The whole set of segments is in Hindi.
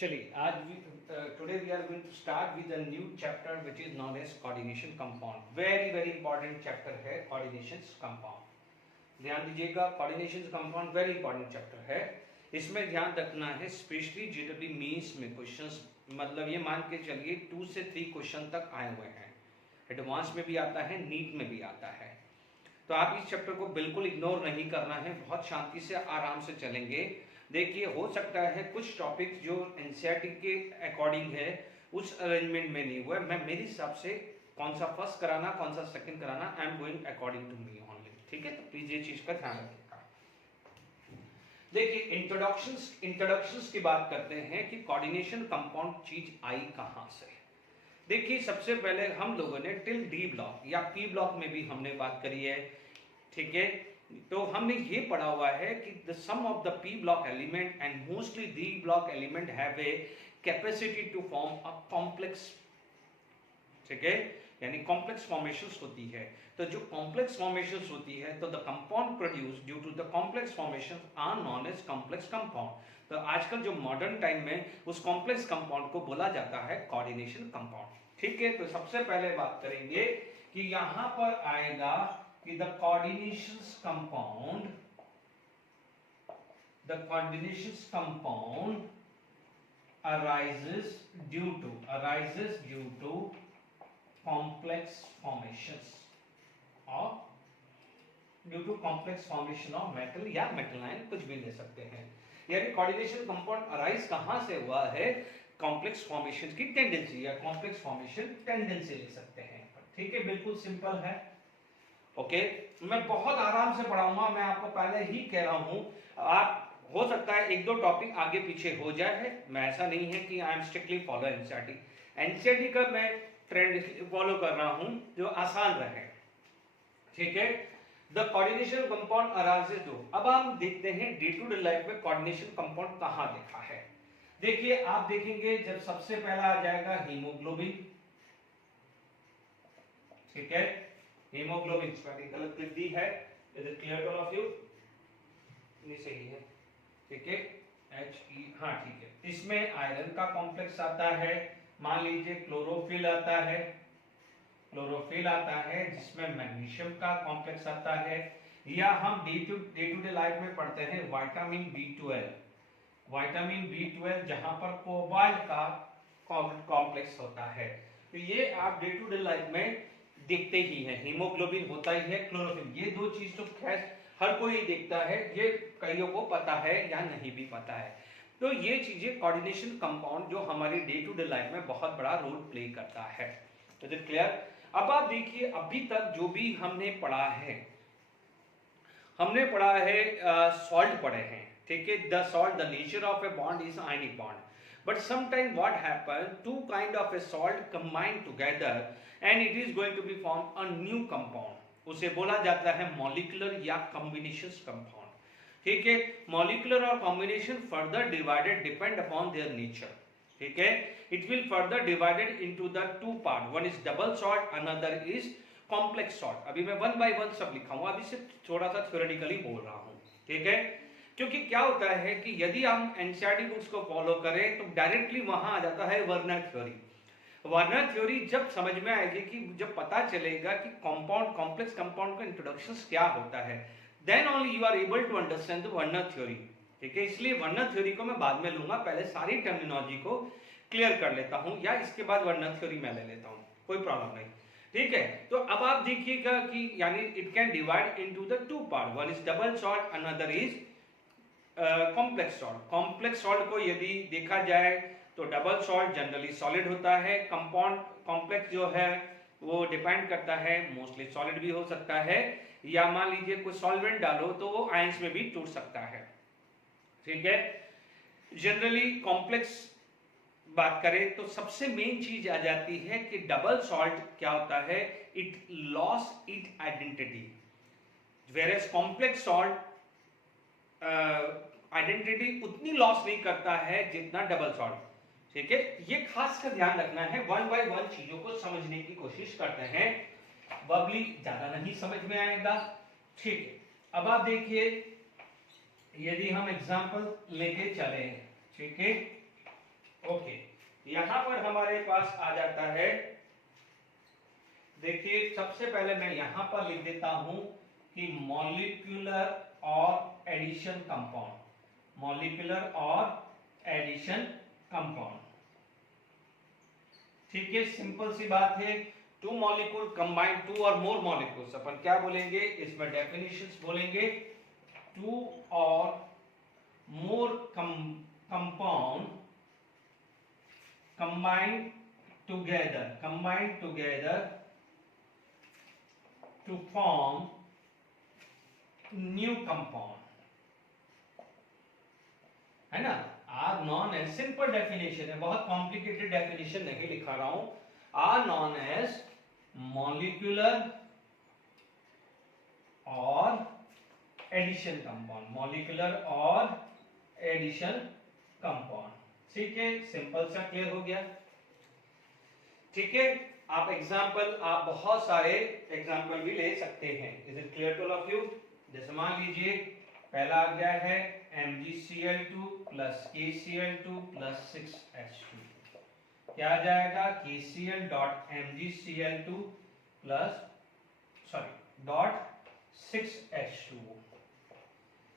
चलिए आज today we are going to start with a new chapter which is known as coordination compound. Very very important chapter है कोऑर्डिनेशन कंपाउंड। ध्यान दीजिएगा, coordination compound very important chapter है। इसमें ध्यान रखना है स्पेशली जेडब्ल्यू मीन्स में क्वेश्चंस, मतलब ये मान के चलिए 2 से 3 क्वेश्चन तक आए हुए हैं। एडवांस में भी आता है, नीट में भी आता है। तो आप इस चैप्टर को बिल्कुल इग्नोर नहीं करना है, बहुत शांति से आराम से चलेंगे। देखिए, हो सकता है कुछ टॉपिक्स जो एनसीईआरटी के अकॉर्डिंग है उस अरेंजमेंट में नहीं हुआ है। मैं मेरे हिसाब से कौन सा फर्स्ट कराना कौन सा सेकंड कराना, I am going according to me only. ठीक है, तो प्लीज ये चीज का ध्यान रखिएगा। देखिए, इंट्रोडक्शंस की बात करते हैं कि कोऑर्डिनेशन कंपाउंड चीज आई कहां से। देखिए, सबसे पहले हम लोगों ने टिल डी ब्लॉक या पी ब्लॉक में भी हमने बात करी है। ठीक है, तो हमने ये पढ़ा हुआ है कि the some of the p block element and mostly d block element have a capacity to form a complex. ठीक है, यानी कॉम्प्लेक्स फॉर्मेशंस होती है। तो जो कॉम्प्लेक्स फॉर्मेशंस होती है, तो the compound produce due to the complex formations are known as complex compound. तो आजकल जो मॉडर्न टाइम में उस कॉम्प्लेक्स कंपाउंड को बोला जाता है कोऑर्डिनेशन कंपाउंड। ठीक है, तो सबसे पहले बात करेंगे कि यहां पर आएगा कि the coordinations compound arises due to complex formations of metal या metal ion, कुछ भी ले सकते हैं। यानी कोऑर्डिनेशन कंपाउंड अराइज कहां से हुआ है? कॉम्प्लेक्स फॉर्मेशन की टेंडेंसी या कॉम्प्लेक्स फॉर्मेशन टेंडेंसी ले सकते हैं। ठीक है, बिल्कुल सिंपल है। ओके, मैं बहुत आराम से पढ़ाऊंगा, मैं आपको पहले ही कह रहा हूं। आप हो सकता है 1-2 टॉपिक आगे पीछे हो जाए है, मैं ऐसा नहीं है कि I am strictly follow NCERT का मैं ट्रेंड फॉलो कर रहा हूं जो आसान रहे। ठीक है, the coordination compound arises to. अब हम देखते हैं डे टू डे लाइफ में कोऑर्डिनेशन कंपाउंड कहां देखा है। देखिए, आप देखेंगे जब सबसे पहला आ जाएगा हीमोग्लोबिन। ठीक है, हीमोग्लोबिन गलत लिख दी है, is it clear to all of you? नहीं सही है। ठीक है, HE, हाँ ठीक है। इसमें आयरन का कॉम्प्लेक्स आता है, मान लीजिए क्लोरोफिल आता है जिसमें मैग्नीशियम का कॉम्प्लेक्स आता है, या हम डे टू डे लाइफ में पढ़ते हैं विटामिन B12 जहां पर कोबाल्ट का कॉम्प्लेक्स होता है। तो ये आप डे टू डे लाइफ में देखते ही है। हीमोग्लोबिन होता ही है, क्लोरोफिल, ये 2 चीज तो खैर हर कोई देखता है, ये कईयों को पता है या नहीं भी पता है। तो ये चीजें कोऑर्डिनेशन कंपाउंड जो हमारी डे टू डे लाइफ में बहुत बड़ा रोल प्ले करता है। Is it clear? अब आप देखिए, अभी तक जो भी हमने पढ़ा है सॉल्ट पढ़े हैं। ठीक है, the salt, the nature of a bond is ionic bond, but sometime what happen, 2 kind of a salt combine together and it is going to be form a new compound, उसे बोला जाता है मॉलिक्यूलर या कॉम्बिनेशन कंपाउंड। ठीक है, मॉलिक्यूलर और combination further divided depend upon their nature. ठीक है, it will further divided into the 2 part, one is double salt, another is complex salt. अभी मैं 1 by 1 सब लिखाऊंगा, अभी सिर्फ थोड़ा सा थ्योरेटिकली बोल रहा हूं। ठीक है, क्योंकि क्या होता है कि यदि हम एनसीईआरटी बुक्स को फॉलो करें तो डायरेक्टली वहां आ जाता है वर्नर थ्योरी। जब समझ में आएगी, कि जब पता चलेगा कि कंपाउंड, कॉम्प्लेक्स कंपाउंड का इंट्रोडक्शंस क्या होता है, then only you are able to understand the Werner theory. ठीक है, इसलिए वर्नर थ्योरी को मैं बाद में लूंगा, पहले सारी टर्मिनोलॉजी को क्लियर कर लेता हूं, या इसके बाद वर्नर थ्योरी मैं ले लेता हूं, कोई प्रॉब्लम नहीं। ठीक है, तो अब आप देखिएगा कि यानी it can divide into the 2 part, one is double salt, another is complex salt को यदि देखा जाए तो डबल सॉल्ट जनरली सॉलिड होता है, कंपाउंड कॉम्प्लेक्स जो है वो डिपेंड करता है, मोस्टली सॉलिड भी हो सकता है, या मान लीजिए कोई सॉल्वेंट डालो तो वो आयंस में भी टूट सकता है। ठीक है, जनरली कॉम्प्लेक्स बात करें तो सबसे मेन चीज आ जाती है कि डबल सॉल्ट क्या होता है, it loss it identity, whereas complex salt identity उतनी लॉस नहीं करता है जितना डबल सॉल्ट। ठीक है, ये खास कर ध्यान रखना है, 1 by 1 चीजों को समझने की कोशिश करते हैं, बबली ज्यादा नहीं समझ में आएगा। ठीक है, अब आप देखिए, यदि हम एग्जांपल लेके चले, ठीक है, ओके, यहां पर हमारे पास आ जाता है, देखिए सबसे पहले मैं यहां पर लिख देता हूं कि मॉलिक्यूलर और एडिशन कंपाउंड, मॉलिक्यूलर और एडिशन कंपाउंड। ठीक है, सिंपल सी बात है, टू मॉलिक्यूल कंबाइन, टू और मोर मॉलिक्यूल्स, अपन क्या बोलेंगे इसमें, डेफिनेशंस बोलेंगे, टू और more compound combined together to form new compound, है ना। Are known as, simple definition है, बहुत कॉम्प्लिकेटेड डेफिनेशन नहीं लिखा रहा हूं, आर नॉन एज मॉलिक्यूलर और एडिशन कंपाउंड, मॉलिक्यूलर और एडिशन कंपाउंड। ठीक है, सिंपल सा क्लियर हो गया। ठीक है, आप एग्जाम्पल, आप बहुत सारे एग्जाम्पल भी ले सकते हैं। Is it clear to all of you? जैसे मान लीजिए पहला आ गया है MgCl2 plus KCl2 plus 6H2, क्या आ जाएगा, KCl dot MgCl2 plus dot 6H2।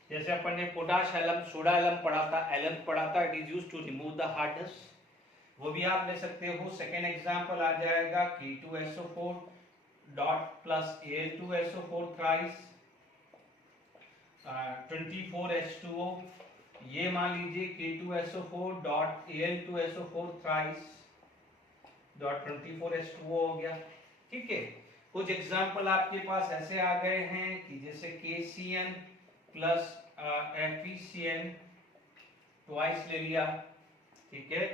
जैसे अपन ने पोटाश एलम, सोडा एलम पढ़ा था, एलम पढ़ा था, it is used to remove the hardness, वो भी आप ले सकते हो। सेकेंड एग्जांपल आ जाएगा K2SO4 dot plus Al2SO4 thrice 24H2O, ये मान लीजिए K2SO4 dot Al2SO4 thrice dot 24H2O हो गया। ठीक है, कुछ एग्जांपल आपके पास ऐसे आ गए हैं कि जैसे KCN प्लस FeCN ट्वाइस ले लिया, ठीक है,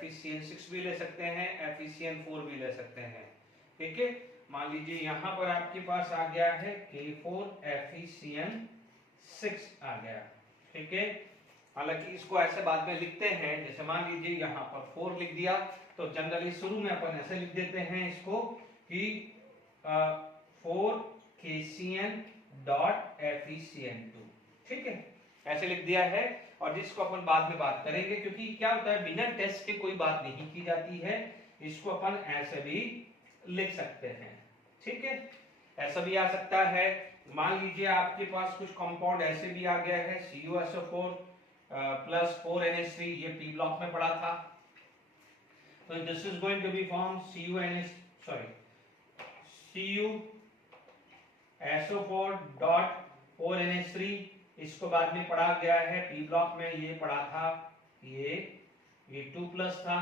FeCN6 भी ले सकते हैं, FeCN4 भी ले सकते हैं। ठीक है, मान लीजिए यहां पर आपके पास आ गया है K4 FeCN6 आ गया। ठीक है, हालांकि इसको ऐसे बाद में लिखते हैं, जैसे मान लीजिए यहाँ पर 4 लिख दिया, तो जनरली शुरू में अपन ऐसे लिख देते हैं इसको कि 4 KCN डॉट FeCN2। ठीक है, ऐसे लिख दिया है, और जिसको अपन बाद में बात करेंगे, क्योंकि क्या होता है बिना टेस्ट के कोई बात नहीं की जाती है, इसको अपन ऐसे भी लिख सकते हैं। ठीक है, ऐसा भी आ सकता है। मान लीजिए आपके पास कुछ कंपाउंड ऐसे भी आ गया है, CuSO4 प्लस 4NH3, ये पी ब्लॉक में पड़ा था, तो this is going to be form CuSO4 dot 4NH3, इसको बाद में पढ़ा गया है पी ब्लॉक में, ये पढ़ा था, ये 2 प्लस था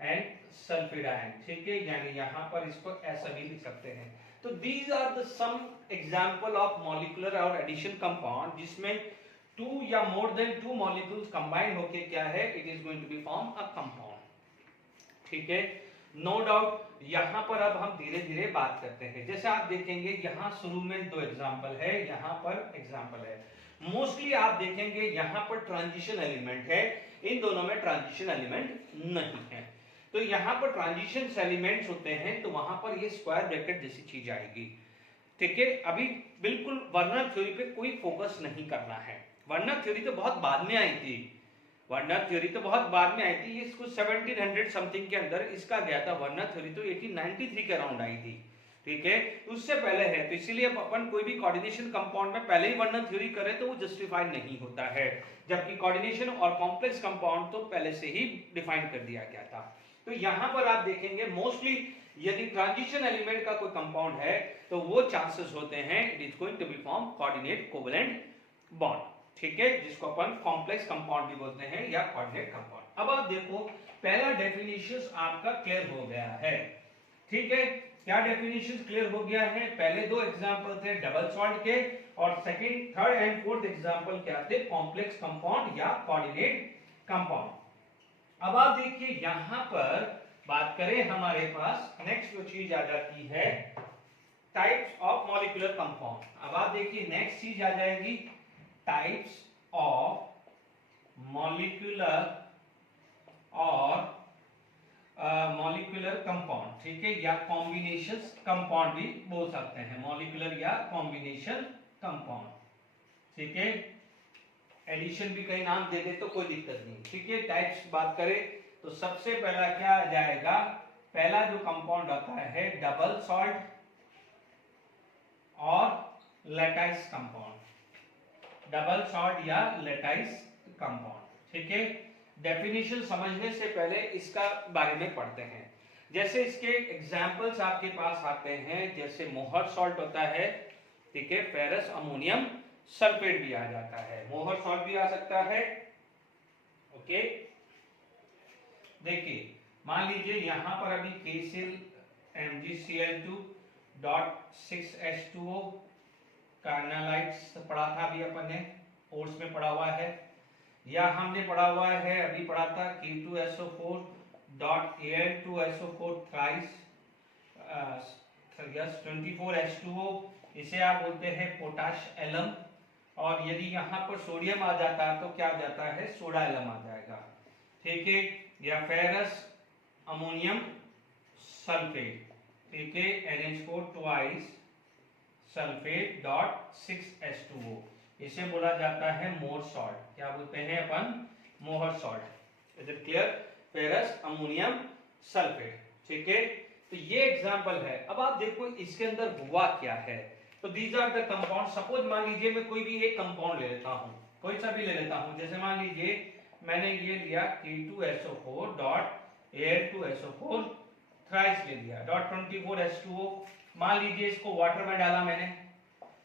एंड सल्फेट आयन। ठीक है, यानी यहां पर इसको ऐसा भी लिख सकते हैं। तो these are the some example of molecular और एडिशन कंपाउंड, जिसमें 2 या मोर देन 2 मॉलिक्यूल्स कंबाइन होके क्या है, it is going to be form a compound. ठीक है, नो डाउट। यहां पर अब हम धीरे धीरे बात करते हैं। जैसे आप देखेंगे यहां शुरू में 2 एग्जांपल है, यहां पर एग्जांपल है, मोस्टली आप देखेंगे यहां पर ट्रांजिशन एलिमेंट है, इन दोनों में ट्रांजिशन एलिमेंट नहीं है। तो यहां पर ट्रांजिशन एलिमेंट्स होते हैं, तो वहां पर ये स्क्वायर ब्रैकेट जैसी चीज आएगी। ठीक है, अभी बिल्कुल वर्नर थ्योरी पे कोई फोकस नहीं करना है, वर्नर थ्योरी तो बहुत बाद में आई थी, वर्नर थ्योरी तो बहुत बाद में आई थी, इसको 1700 समथिंग के अंदर इसका गया था, वर्नर थ्योरी तो 1893 के अराउंड आई थी। ठीक है, उससे पहले है, तो इसीलिए अपन कोई भी कोऑर्डिनेशन कंपाउंड में पहले ही वर्नर थ्योरी करे तो वो जस्टिफाइड नहीं होता है, जबकि कोऑर्डिनेशन और कॉम्प्लेक्स कंपाउंड तो पहले से ही डिफाइन कर दिया गया था। तो यहां पर आप देखेंगे मोस्टली यदि ट्रांजिशन एलिमेंट का कोई कंपाउंड है तो वो चांसेस होते हैं it is going to be form coordinate covalent bond. ठीक है, जिसको अपन कॉम्प्लेक्स कंपाउंड भी बोलते हैं या कोऑर्डिनेट कंपाउंड। अब आप देखो पहला डेफिनेशन आपका क्लियर हो गया है। ठीक है, क्या डेफिनेशन क्लियर हो गया है? पहले 2 एग्जांपल थे डबल सॉल्ट के, और second, third and fourth example क्या थे, कॉम्प्लेक्स कंपाउंड या कोऑर्डिनेट कंपाउंड। अब आप देखिए यहां पर बात करें, हमारे पास नेक्स्ट जो चीज आ जाती है टाइप्स ऑफ मॉलिक्यूलर कंपाउंड। अब आप देखिए नेक्स्ट चीज आ जाएगी टाइप्स ऑफ मॉलिक्यूलर और मॉलिक्यूलर कंपाउंड। ठीक है, या कॉम्बिनेशन कंपाउंड भी बोल सकते हैं, मॉलिक्यूलर या कॉम्बिनेशन कंपाउंड। ठीक है, एडिशन भी कहीं नाम दे दे तो कोई दिक्कत नहीं, ठीक है। टाइप्स बात करें तो सबसे पहला क्या आ जाएगा, पहला जो कंपाउंड आता है डबल सॉल्ट और लेटाइस कंपाउंड, डबल सॉल्ट या लेटाइस कंपाउंड, ठीक है। डेफिनेशन समझने से पहले इसका बारे में पढ़ते हैं। जैसे इसके एग्जांपल्स आपके पास आते हैं, जैसे मोहर सॉल्ट होता है, ठीक है, फेरस अमोनियम सल्फेट भी आ जाता है, मोहर सॉल्ट भी आ सकता है, ओके। देखिए मान लीजिए यहां पर अभी KCl MgCl2.6H2O कार्नालाइट्स पढ़ा था अभी अपन ने, कोर्स में पढ़ा हुआ है, या हमने पढ़ा हुआ है अभी पढ़ा था K2SO4.Al2SO4 थ्राइस 24H2O, इसे आप बोलते हैं पोटाश एलम। और यदि यहाँ पर सोडियम आ जाता है तो क्या आ जाता है, सोडा एलम आ जाएगा, ठीक है। या फेरस अमोनियम सल्फेट, ठीक है, NH4 twice sulphate dot 6H2O, इसे बोला जाता है मोर सॉल्ट, क्या बोलते हैं अपन, Mohr salt. Is it clear, ferrous ammonium sulphate, ठीक है। तो ये एग्जांपल है। अब आप देखो इसके अंदर हुआ क्या है। तो these are the compound. Suppose मान लीजिए मैं कोई भी एक कंपाउंड ले लेता हूं, कोई सा भी ले लेता हूं, जैसे मान लीजिए मैंने ये लिया K2SO4.Al2SO4 थ्राइस ले लिया डॉट 24H2O। मान लीजिए इसको वाटर में डाला मैंने,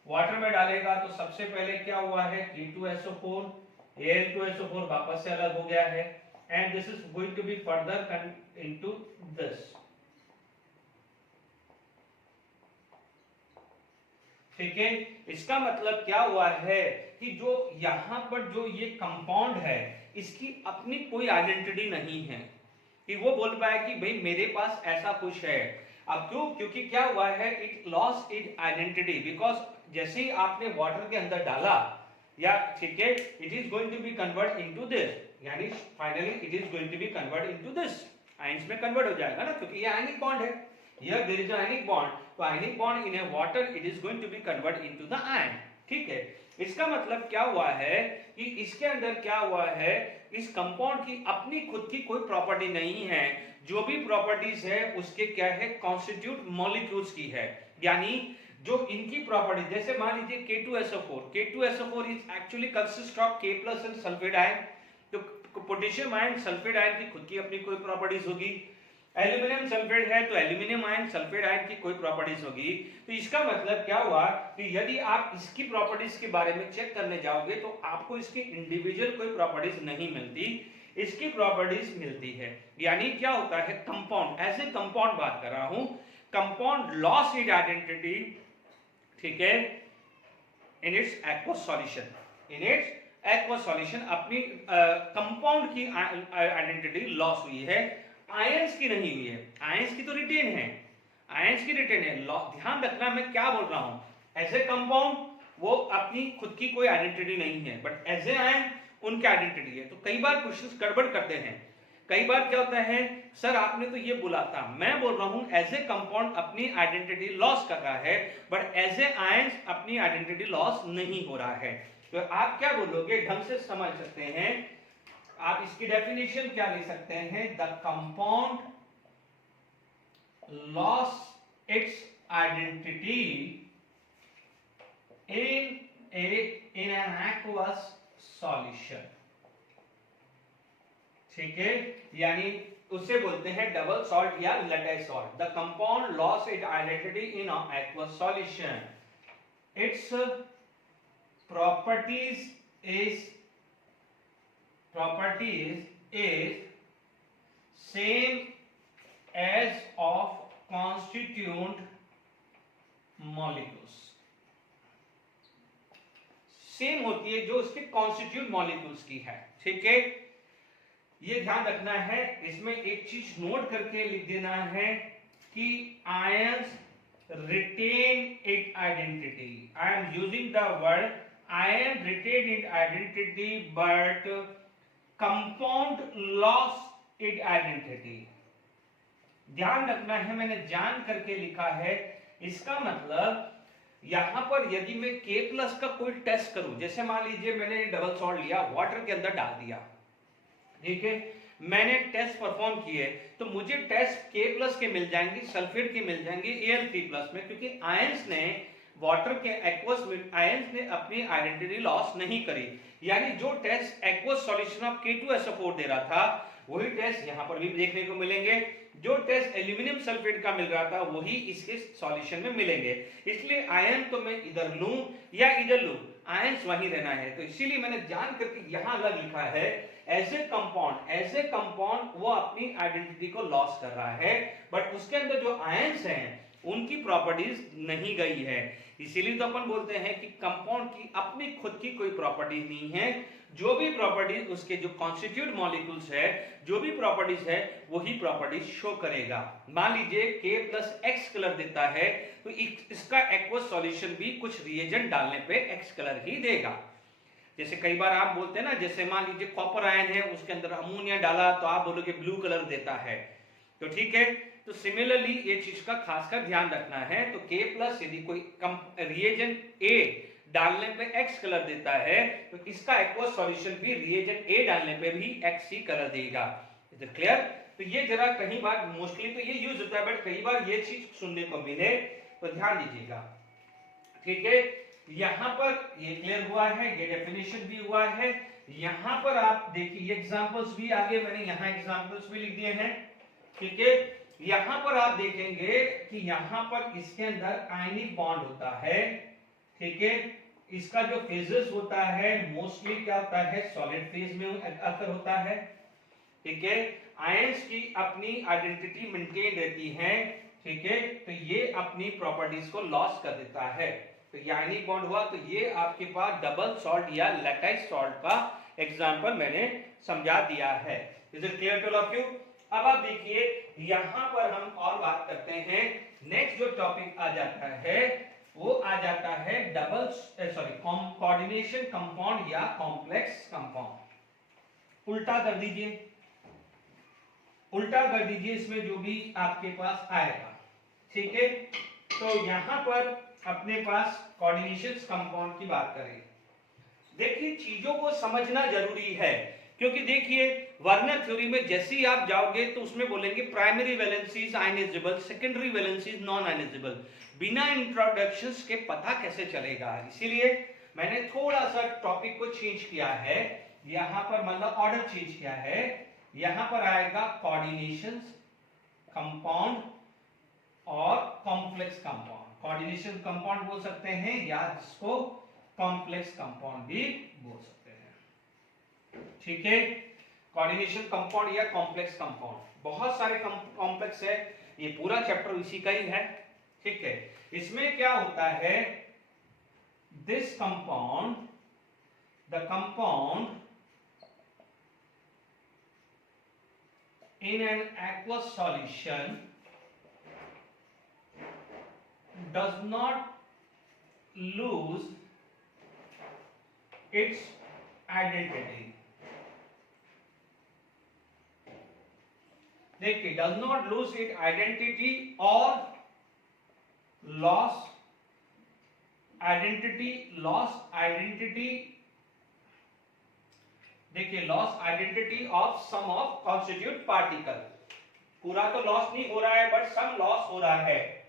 वाटर में डालेगा तो सबसे पहले क्या हुआ है, K2SO4 Al2SO4 वापस से अलग हो गया है, and this is going to be further into this, ठीक है। इसका मतलब क्या हुआ है कि जो यहां पर जो ये कंपाउंड है इसकी अपनी कोई आइडेंटिटी नहीं है कि वो बोल पाए कि भाई मेरे पास ऐसा कुछ है। अब क्यों, क्योंकि क्या हुआ है, it loss it identity, because जैसे ही आपने वाटर के अंदर डाला या, ठीक है, it is going to be convert into this, यानी finally it is going to be convert into this, ions में कन्वर्ट हो जाएगा ना, क्योंकि ये आयनिक बॉन्ड है, here there is a ionic bond, तो ionic bond in a water it is going to be convert into the ion, ठीक है। इसका मतलब क्या हुआ है कि इसके अंदर क्या हुआ है, इस कंपाउंड की अपनी खुद की कोई प्रॉपर्टी नहीं है, जो भी प्रॉपर्टीज है उसके क्या है, कॉन्स्टिट्यूट मॉलिक्यूल्स की है, यानी जो इनकी प्रॉपर्टी, जैसे मान लीजिए K2SO4 is actually consist of K plus and sulphate ion, तो पोटेशियम आयन सल्फेट आयन की खुद की अपनी कोई प्रॉपर्टीज होगी, एल्यूमिनियम सल्फेट है तो एल्यूमिनियम आयन सल्फेट आयन की कोई प्रॉपर्टीज होगी। तो इसका मतलब क्या हुआ कि यदि आप इसकी प्रॉपर्टीज के बारे में चेक करने जाओगे तो आपको इसकी इंडिविजुअल कोई प्रॉपर्टीज नहीं मिलती, इसकी प्रॉपर्टीज मिलती है। यानी क्या होता है, कंपाउंड, ऐसे कंपाउंड बात कर रहा हूं, कंपाउंड लॉस इट आइडेंटिटी, ठीक है, in its aqueous solution, in its aqueous solution अपनी कंपाउंड की आइडेंटिटी लॉस हुई है, आयंस की नहीं हुई है, आयंस की तो रिटेन है, आयंस की रिटेन है। ध्यान रखना मैं क्या बोल रहा हूं, एज ए कंपाउंड वो अपनी खुद की कोई आइडेंटिटी नहीं है, बट एज ए आयन उनकी आइडेंटिटी है। तो कई बार क्वेश्चंस गड़बड़ करते हैं, कई बार क्या होता है, सर आपने तो ये बोला था, मैं बोल रहा हूं एज ए कंपाउंड अपनी आइडेंटिटी लॉस कर रहा है, बट एज ए आयंस अपनी आइडेंटिटी लॉस नहीं हो रहा है। तो आप क्या बोलोगे, ढंग से समझ सकते हैं आप, इसकी डेफिनेशन क्या ले सकते हैं, the compound loss it's identity in an aqueous solution, ठीक है, यानी उसे बोलते हैं डबल सॉल्ट या lattice salt. The compound loss it identity in aqueous solution, its properties is same as of constituent molecules, same होती है जो उसके कॉन्स्टिट्यूट मॉलिक्यूल्स की है, ठीक है। ये ध्यान रखना है, इसमें एक चीज नोट करके लिख देना है कि ions retain it identity, I am using the word ion retain it identity but compound loss it identity. ध्यान रखना है, मैंने जान करके लिखा है, इसका मतलब यहां पर यदि मैं K प्लस का कोई टेस्ट करूं, जैसे मान लीजिए मैंने डबल सॉल्ट लिया, वाटर के अंदर डाल दिया, ठीक है, मैंने टेस्ट परफॉर्म किए, तो मुझे टेस्ट K प्लस के मिल जाएंगे, सल्फेट के मिल जाएंगे Al3 प्लस में, क्योंकि आयंस ने वाटर के एक्वस आयंस ने अपनी आइडेंटिटी लॉस नहीं करी। यानी जो test aqueous solution of K2SO4 दे रहा था, वही टेस्ट यहां पर भी देखने को मिलेंगे। जो टेस्ट एल्यूमिनियम सल्फेट का मिल रहा था, वही इसके सॉल्यूशन में मिलेंगे। इसलिए आयन तो मैं इधर लूं या इधर लूं, आयंस वहीं रहना है। तो इसीलिए मैंने जान करके यहां अलग लिखा है, एज ए कंपाउंड वो अपनी आइडेंटिटी को लॉस कर रहा है, बट उसके अंदर जो आयंस हैं उनकी प्रॉपर्टीज नहीं गई है। इसीलिए तो अपन बोलते हैं कि कंपाउंड की अपनी खुद की कोई प्रॉपर्टीज नहीं है, जो भी प्रॉपर्टीज उसके जो कॉन्स्टिट्यूट मॉलिक्यूल्स है, जो भी प्रॉपर्टीज है, वही प्रॉपर्टीज शो करेगा। मान लीजिए K प्लस X कलर देता है, तो इसका एक्वस सॉल्यूशन भी कुछ रिएजेंट डालने पे X कलर ही देगा। जैसे कई बार आप बोलते हैं ना, जैसे मान लीजिए कॉपर आयन है, उसके अंदर अमोनिया डाला तो आप बोलोगे ब्लू कलर देता है, तो ठीक है। तो सिमिलरली ये चीज का खासकर ध्यान रखना है। तो K प्लस यदि कोई रिएजेंट A डालने पे X कलर देता है, तो इसका एक्वस सॉल्यूशन भी रिएजेंट A डालने पे भी X ही कलर देगा। Is it clear? तो ये जरा कहीं बार मोस्टली तो ये यूज होता है, बट कई बार ये चीज सुनने को मिले तो ध्यान दीजिएगा, ठीक है। यहां पर ये क्लियर हुआ है, ये डेफिनेशन भी हुआ है। यहां पर आप देखिए एग्जांपल्स भी आगे मैंने यहां एग्जांपल्स भी लिख दिए हैं, ठीक है। यहां पर आप देखेंगे कि यहां पर इसके अंदर आयनिक बॉन्ड होता है, ठीक है। इसका जो फेजेस होता है मोस्टली क्या होता है, सॉलिड फेज में अक्सर होता है, ठीक है। आयंस की अपनी आइडेंटिटी मेंटेन रहती है, ठीक है। तो ये अपनी प्रॉपर्टीज को लॉस कर देता है। तो ये आयनिक बॉन्ड हुआ, तो ये आपके पास डबल सॉल्ट या लैटाइस सॉल्ट का एग्जांपल मैंने समझा दिया है। Is it clear to all of you? अब आप देखिए यहां पर हम और बात करते हैं। नेक्स्ट जो टॉपिक आ जाता है वो आ जाता है डबल कोऑर्डिनेशन कंपाउंड या कॉम्प्लेक्स कंपाउंड। उल्टा कर दीजिए, उल्टा कर दीजिए, इसमें जो भी आपके पास आएगा, ठीक है। तो यहां पर अपने पास कोऑर्डिनेशन कंपाउंड की बात करें। देखिए चीजों को समझना जरूरी है, क्योंकि देखिए वर्नर थ्योरी में जैसे ही आप जाओगे तो उसमें बोलेंगे primary valencies ionisable, secondary valencies non ionisable. बिना इंट्रोडक्शंस के पता कैसे चलेगा? इसीलिए मैंने थोड़ा सा टॉपिक को चेंज किया है, यहां पर मतलब ऑर्डर चेंज किया है। यहां पर आएगा कोऑर्डिनेशन कंपाउंड और कॉम्प्लेक्स कंपाउंड। कोऑर्डिनेशन कंपाउंड बोल सकते हैं या जिसको कॉम्प्लेक्स कंपाउंड भी बोल सकते हैं, ठीक है। कोऑर्डिनेशन कंपाउंड या कॉम्प्लेक्स कंपाउंड, बहुत सारे कॉम्प्लेक्स है, ये पूरा चैप्टर इसी का ही है, ठीक है। इसमें क्या होता है, this compound, the compound in an aqueous solution does not lose its identity। देखिए does not lose its identity or loss identity, देखिए loss identity of some of constitute particle. पूरा तो लॉस नहीं हो रहा है, बट सम लॉस हो रहा है,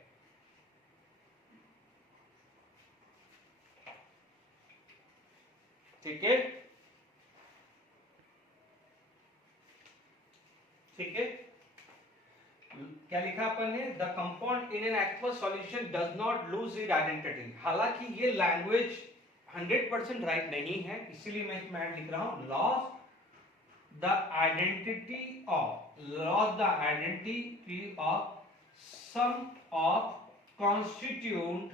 ठीक है, ठीक है। क्या लिखा अपन ने, the compound in an aqueous solution does not lose it identity. हालांकि ये लैंग्वेज 100% राइट नहीं है, इसीलिए मैं इसमें लिख रहा हूं loss the identity of some of constitute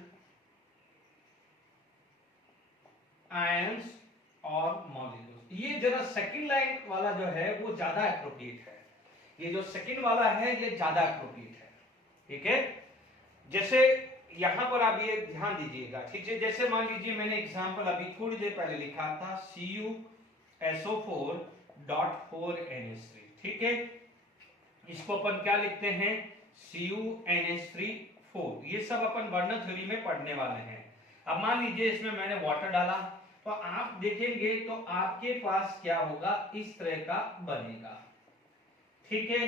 ions और मॉलिक्यूल्स। ये जरा सेकंड लाइन वाला जो है वो ज्यादा एप्रोप्रिएट है, ये जो सेकंड वाला है ये ज्यादा एप्रोप्रिएट है, ठीक है। जैसे यहां पर आप ये ध्यान दीजिएगा, ठीक है। जैसे मान लीजिए मैंने एग्जांपल अभी थोड़ी देर पहले लिखा था CuSO4.4NH3, ठीक है। इसको अपन क्या लिखते हैं, CuNH3 4। ये सब अपन वर्नर थ्योरी में पढ़ने वाले हैं, अब मान लीजिए इसमें मैंने वाटर डाला, तो आप देखेंगे तो आपके पास क्या होगा, इस तरह का बनेगा। ठीक है,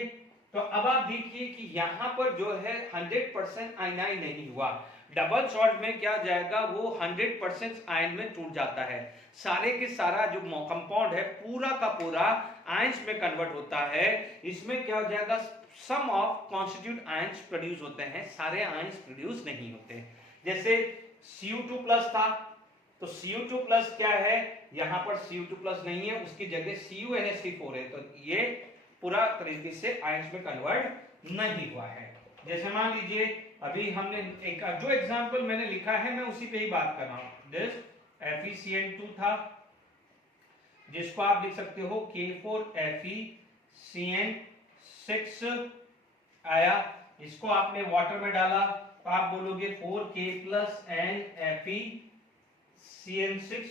तो अब आप देखिए कि यहां पर जो है 100% आयनाइन नहीं हुआ। डबल शॉट में क्या जाएगा, वो 100% आयन में टूट जाता है। सारे के सारा जो कंपाउंड है पूरा का पूरा आयंस में कन्वर्ट होता है। इसमें क्या हो जाएगा, सम ऑफ कॉन्स्टिट्यूट आयंस प्रोड्यूस होते हैं, सारे आयंस प्रोड्यूस नहीं होते। जैसे Cu2 प्लस था, तो Cu2 प्लस क्या है, यहां पर Cu2 प्लस नहीं है, उसकी जगह CuNH4 है, तो ये पूरा तरीके से आयंस में कन्वर्ट नहीं हुआ है। जैसे मान लीजिए अभी हमने एक जो एग्जांपल मैंने लिखा है मैं उसी पे ही बात कर रहा हूं। दिस FeCN2 था, जिसको आप लिख सकते हो K4FeCN6 आया। इसको आपने वाटर में डाला तो आप बोलोगे 4K plus N FeCN6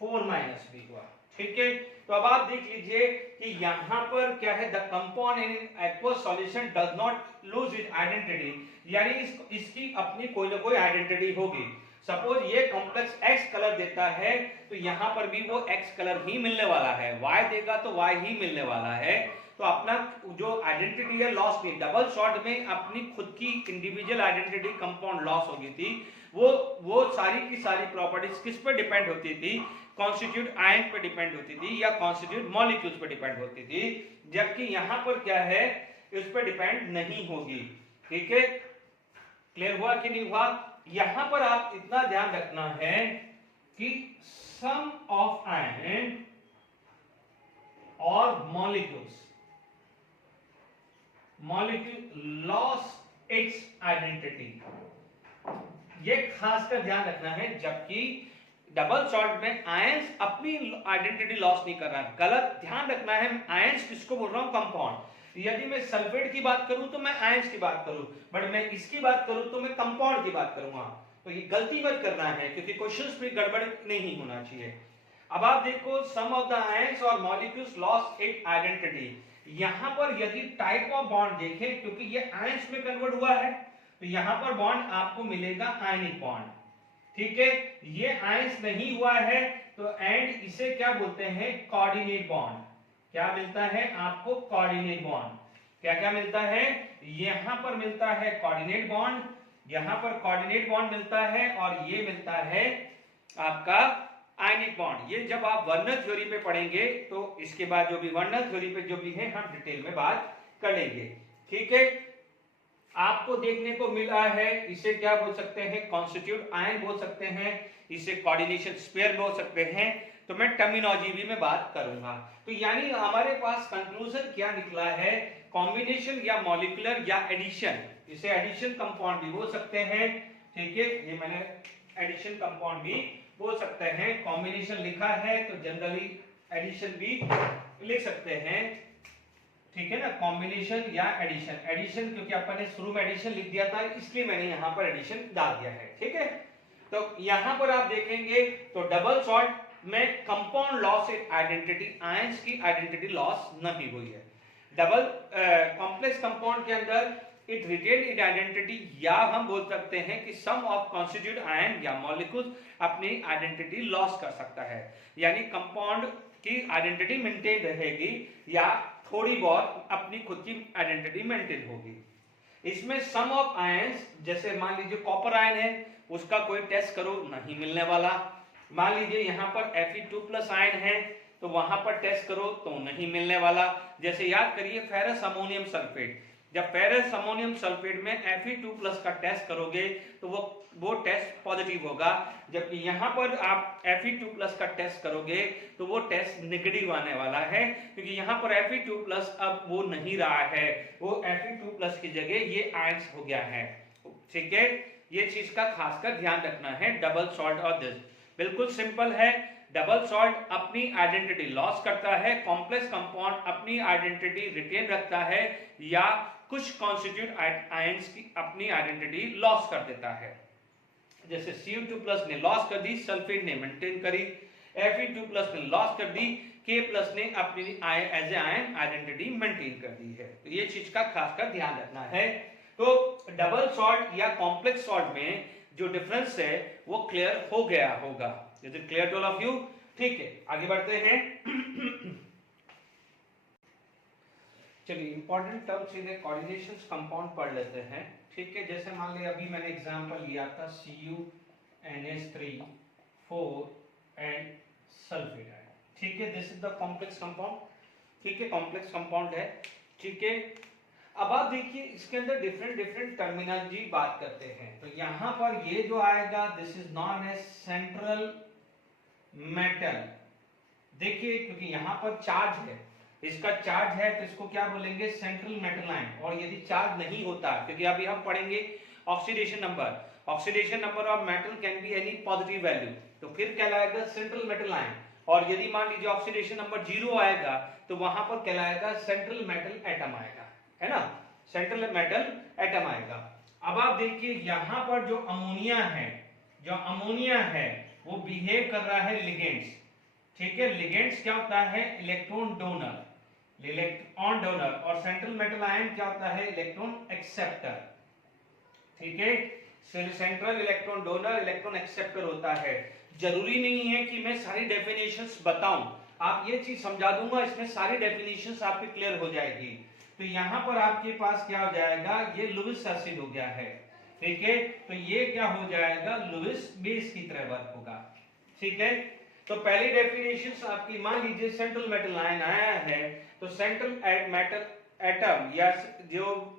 4 minus B हुआ। ठीक है, तो अब आप देख लीजिए कि यहां पर क्या है, the compound in aqueous solution does not lose it identity, यानी इसकी अपनी कोई ना कोई आइडेंटिटी होगी। सपोज ये कॉम्प्लेक्स एक्स कलर देता है, तो यहां पर भी वो एक्स कलर ही मिलने वाला है, वाई देगा तो वाई ही मिलने वाला है। तो अपना जो आइडेंटिटी है लॉस नहीं, डबल शॉट में अपनी खुद की इंडिविजुअल आइडेंटिटी कंपाउंड लॉस हो गई थी। वो सारी की सारी प्रॉपर्टीज किस पर डिपेंड होती थी, कॉन्स्टिट्यूट आयन पे डिपेंड होती थी या कॉन्स्टिट्यूट मॉलिक्यूल्स पे डिपेंड होती थी, जबकि यहां पर क्या है, इस पे डिपेंड नहीं होगी। ठीक है, क्लियर हुआ कि नहीं हुआ? यहां पर आप इतना ध्यान रखना है कि सम ऑफ आयन और मॉलिक्यूल लॉस इट्स आइडेंटिटी, ये खासकर ध्यान रखना है। जबकि डबल शॉट में आयंस अपनी आइडेंटिटी लॉस नहीं कर रहा है, गलत ध्यान रखना है। आयंस किसको बोल रहा हूं, कंपाउंड। यदि मैं सल्फेट की बात करूं तो मैं आयंस की बात करूं, बट मैं इसकी बात करूं तो मैं कंपाउंड की बात करूंगा। तो ये गलती मत करना है, क्योंकि क्वेश्चंस में गड़बड़ नहीं होना चाहिए। अब आप देखो, सम ऑफ द आयंस और मॉलिक्यूल्स लॉस इट आइडेंटिटी। यहां पर यदि टाइप ऑफ बॉन्ड देखें, क्योंकि ये आयंस में कन्वर्ट हुआ है, तो यहां पर बॉन्ड आपको मिलेगा आयनिक बॉन्ड। ठीक है, ये आयंस नहीं हुआ है तो एंड इसे क्या बोलते हैं, कोऑर्डिनेट बॉन्ड। क्या मिलता है आपको, कोऑर्डिनेट बॉन्ड। क्या क्या मिलता है, यहां पर मिलता है कोऑर्डिनेट बॉन्ड, यहां पर कोऑर्डिनेट बॉन्ड मिलता है, और ये मिलता है आपका आयनिक बॉन्ड। ये जब आप वर्नर थ्योरी पे पढ़ेंगे तो इसके बाद जो भी वर्नर थ्योरी पे जो भी है हम डिटेल में बात कर लेंगे। ठीक है, आपको देखने को मिला है, इसे क्या बोल सकते हैं, कॉन्स्टिट्यूट आयन बोल सकते हैं, इसे कोऑर्डिनेशन स्फीयर बोल सकते हैं। तो मैं टर्मिनोलॉजी भी में बात करूंगा। तो यानी हमारे पास कंक्लूजन क्या निकला है, कॉम्बिनेशन या मॉलिक्यूलर या एडिशन, इसे एडिशन कंपाउंड भी बोल सकते हैं। ठीक है, ये मैंने एडिशन कंपाउंड भी बोल सकते हैं। कॉम्बिनेशन लिखा है तो जनरली एडिशन भी लिख सकते हैं। ठीक है ना, कॉम्बिनेशन या एडिशन। एडिशन क्योंकि अपन ने शुरू में एडिशन लिख दिया था, इसलिए मैंने यहां पर एडिशन डाल दिया है। ठीक है, तो यहां पर आप देखेंगे तो डबल शॉट में compound loss in identity, ions की आइडेंटिटी लॉस नहीं हुई है। डबल कॉम्प्लेक्स कंपाउंड के अंदर इट रिटेन इट आइडेंटिटी, या हम बोल सकते हैं कि सम ऑफ कॉन्स्टिट्यूट आयन या मॉलिक्यूल्स अपनी आइडेंटिटी लॉस कर सकता है, यानी कंपाउंड की आइडेंटिटी मेंटेन रहेगी या थोड़ी बहुत अपनी खुद की आइडेंटिटी मेंटेन होगी। इसमें सम ऑफ आयंस, जैसे मान लीजिए कॉपर आयन है, उसका कोई टेस्ट करो नहीं मिलने वाला। मान लीजिए यहाँ पर Fe2+ आयन है, तो वहां पर टेस्ट करो तो नहीं मिलने वाला। जैसे याद करिए फेरस अमोनियम सल्फेट, जब फेरस अमोनियम सल्फेट में Fe2+ का टेस्ट करोगे तो वो टेस्ट पॉजिटिव होगा, जबकि यहाँ पर आप Fe2+ का टेस्ट करोगे तो वो टेस्ट नेगेटिव आने वाला है, क्योंकि यहाँ पर Fe2+ अब वो नहीं रहा है, वो Fe2+ की जगह ये आयंस हो गया है। ठीक है, ये चीज का खासकर ध्यान रखना है। डबल सॉल्ट और दिस बिल्कुल सिंपल है। डबल सॉल्ट अपनी आइडेंटिटी लॉस करता है, कॉम्प्लेक्स कंपाउंड अपनी आइडेंटिटी रिटेन रखता है, या कुछ कॉन्स्टिट्यूट आयंस की अपनी आइडेंटिटी लॉस कर देता है। जैसे Cu2+ ने लॉस कर दी, सल्फेट ने मेंटेन करी, Fe2+ ने लॉस कर दी, K+ ने अपनी as a ion identity maintain कर दी है। तो ये चीज का खासकर ध्यान रखना है। तो डबल सॉल्ट या कॉम्प्लेक्स सॉल्ट में जो डिफरेंस है वो क्लियर हो गया होगा। Is it clear to all of you? ठीक है, आगे बढ़ते हैं। चलिए इंपॉर्टेंट टर्म सीधे कोऑर्डिनेशन कंपाउंड पढ़ लेते हैं। ठीक है, जैसे मान लिया अभी मैंने एग्जांपल लिया था CuNH3 4 एंड सल्फेट। ठीक है, this is the complex compound. ठीक है, कॉम्प्लेक्स कंपाउंड है। ठीक है, अब आप देखिए इसके अंदर डिफरेंट डिफरेंट टर्मिनोलॉजी बात करते हैं। तो यहाँ पर ये जो आएगा this is known as central metal. देखिए क्योंकि यहाँ पर चार्ज है, इसका चार्ज है तो इसको क्या बोलेंगे? Central metal ion. और यदि चार्ज नहीं होता, क्योंकि अभी हम पढ़ेंगे oxidation number of metal can be any positive value, तो फिर कहलाएगा सेंट्रल मेटल आयन। और यदि मान लीजिए ऑक्सीडेशन नंबर 0 आएगा तो वहां पर कहलाएगा सेंट्रल मेटल एटम आएगा, है ना, सेंट्रल मेटल एटम आएगा। अब आप देखिए यहाँ पर जो अमोनिया है वो बिहेव कर रहा है लिगेंड्स। ठीक है, लिगेंड्स क्या होता है? इलेक्ट्रॉन डोनर, और सेंट्रल मेटल आयन क्या होता है? Electron acceptor. ठीक है, central electron donor, electron acceptor होता है। जरूरी नहीं है कि मैं सारी डेफिनेशंस बताऊं, आप ये चीज समझा दूंगा, इसमें सारी डेफिनेशंस आपकी क्लियर हो जाएगी। तो यहाँ पर आपके पास क्या हो जाएगा? ये लुईस एसिड हो गया है। ठीक है, तो ये क्या हो जाएगा? लुईस बेस की तरह वर्क होगा। ठीक है, तो पहली डेफिनेशन आपकी मान लीजिए सेंट्रल मेटल आयन आया है, तो सेंट्रल मेटल एटम या जो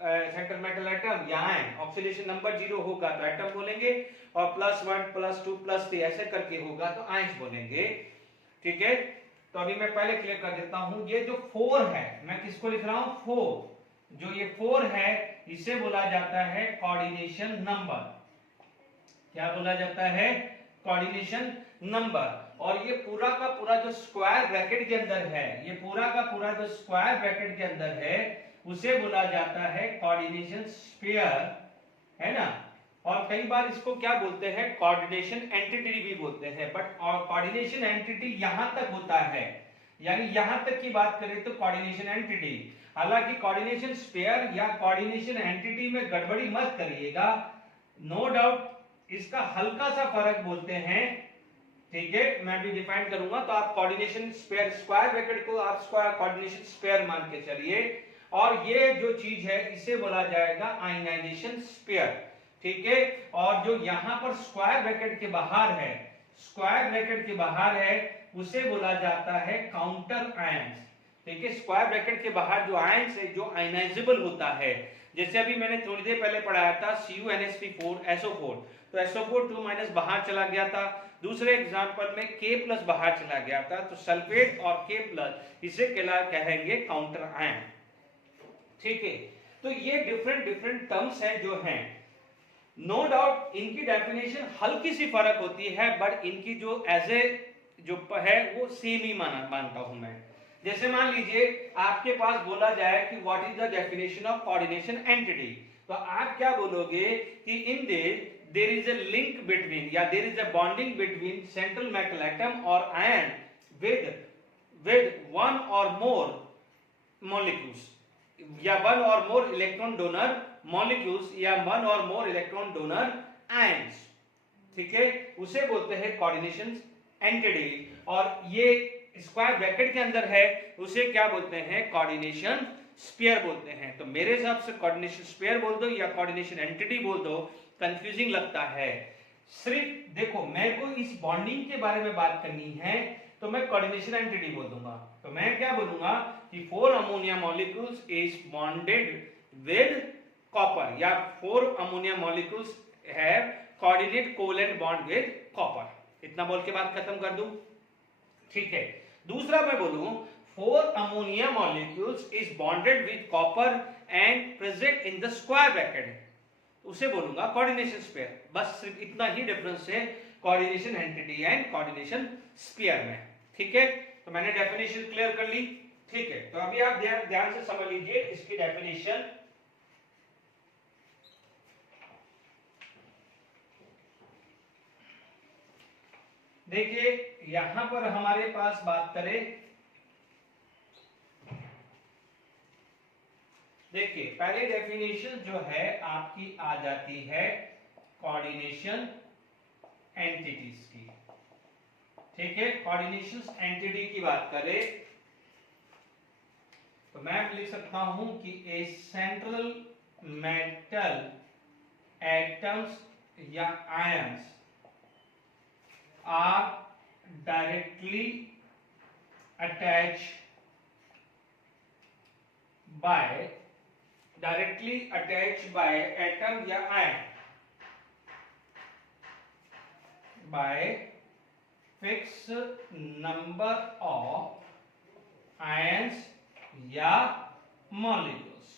सेंट्रल मेटल एटम या आयन ऑक्सीडेशन नंबर 0 होगा तो एटम बोलेंगे, और +1 +2 +3 ऐसे करके होगा तो आयंस बोलेंगे। ठीक है, तो अभी मैं पहले क्लियर कर देता हूं। ये जो 4 है, मैं किसको लिख रहा हूं? 4। जो ये 4 है इसे बोला जाता है कोऑर्डिनेशन नंबर। क्या बोला जाता है? Coordination number. और ये पूरा का पूरा जो स्क्वायर ब्रैकेट के अंदर है, ये पूरा का पूरा जो स्क्वायर ब्रैकेट के अंदर है उसे बोला जाता है कोऑर्डिनेशन स्फीयर, है ना। और कई बार इसको क्या बोलते हैं? कोऑर्डिनेशन एंटिटी भी बोलते हैं। बट कोऑर्डिनेशन एंटिटी यहां तक होता है, यानी यहां तक की बात करें तो कोऑर्डिनेशन एंटिटी। हालांकि कोऑर्डिनेशन स्फीयर या कोऑर्डिनेशन एंटिटी में गड़बड़ी मत करिएगा, नो डाउट इसका हल्का सा फर्क बोलते हैं। ठीक है, मैं भी डिफाइन करूंगा, तो आप कोऑर्डिनेशन स्फीयर, स्क्वायर ब्रैकेट को आप स्क्वायर कोऑर्डिनेशन स्फीयर मान के चलिए। और ये जो चीज है इसे बोला जाएगा आयनाइजेशन स्फीयर। ठीक है, और जो यहां पर स्क्वायर ब्रैकेट के बाहर है उसे बोला जाता है काउंटर आयंस। ठीक है, स्क्वायर ब्रैकेट के बाहर जो आयंस है जो आयनाइजेबल होता है, जैसे अभी मैंने थोड़ी देर पहले पढ़ाया था CuNH4 SO4, तो SO4 2- बाहर चला गया था। दूसरे एग्जांपल में K+ बाहर चला गया था, तो सल्फेट और K+ इसे कहेंगे काउंटर आयन। ठीक है, तो ये डिफरेंट टर्म्स हैं जो हैं, नो डाउट इनकी डेफिनेशन हल्की सी फर्क होती है, बट इनकी जो एज ए जो है वो सेम ही मानता हूं मैं। जैसे मान लीजिए आपके पास बोला जाए कि what is the definition of coordination entity, तो आप क्या बोलोगे कि in there is a link between या there is a bonding between central metal atom और आयन विद वन और मोर मॉलिक्यूल्स या वन और मोर इलेक्ट्रॉन डोनर मॉलिक्यूल्स या वन और मोर इलेक्ट्रॉन डोनर आयंस। ठीक है, उसे बोलते हैं कोऑर्डिनेशन एंटिटी। और ये स्क्वायर ब्रैकेट के अंदर है उसे क्या बोलते हैं? कोऑर्डिनेशन स्फीयर बोलते हैं। तो मेरे हिसाब से कोऑर्डिनेशन स्फीयर बोल दो या कोऑर्डिनेशन एंटिटी बोल दो, कंफ्यूजिंग लगता है। सिर्फ देखो, मेरे को इस बॉन्डिंग के बारे में बात करनी है तो मैं कोऑर्डिनेशन एंटिटी बोल दूंगा। तो मैं क्या बोलूंगा कि 4 ammonia molecules is bonded with copper, या 4 ammonia molecules have coordinate covalent bond with copper. इतना बोल के बात खत्म कर दूं। ठीक है, दूसरा मैं बोलूं 4 ammonia molecules is bonded with copper and present in the square bracket, उसे बोलूंगा कोऑर्डिनेशन स्फीयर। बस सिर्फ इतना ही डिफरेंस है coordination entity and coordination sphere में। ठीक है, तो मैंने डेफिनेशन क्लियर कर ली। ठीक है, तो अभी आप ध्यान से समझ लीजिए इसकी डेफिनेशन। देखिए यहां पर हमारे पास बात करें, देखिए पहली डेफिनेशन जो है आपकी आ जाती है कोऑर्डिनेशन एंटिटीज की। ठीक है, कोऑर्डिनेशन एंटिटी की बात करें तो मैं लिख सकता हूं कि ए सेंट्रल मेटल एटम्स या ions are directly attached by atom या ion by fixed number of ions या molecules।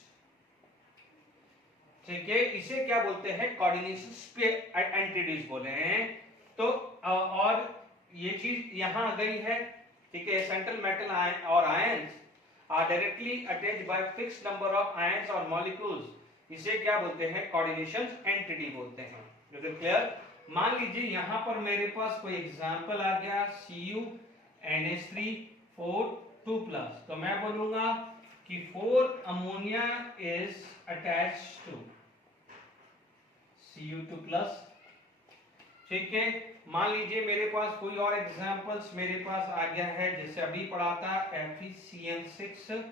ठीक है, इसे क्या बोलते हैं, कोऑर्डिनेशन एंटिटीज बोले हैं। तो और ये चीज यहां आ गई है। ठीक है, सेंट्रल मेटल और ions are directly attached by fixed number of ions और मॉलिक्यूल्स। इसे क्या बोलते हैं, कोऑर्डिनेशन एंटिटी बोलते हैं। Is it clear? मान लीजिए यहां पर मेरे पास कोई एग्जांपल आ गया CuNH3 4 2+, तो मैं बोलूंगा कि 4 ammonia is attached to Cu2+। ठीक है, मान लीजिए मेरे पास कोई और एग्जांपल्स मेरे पास आ गया है, जैसे अभी पढ़ा था FeCN6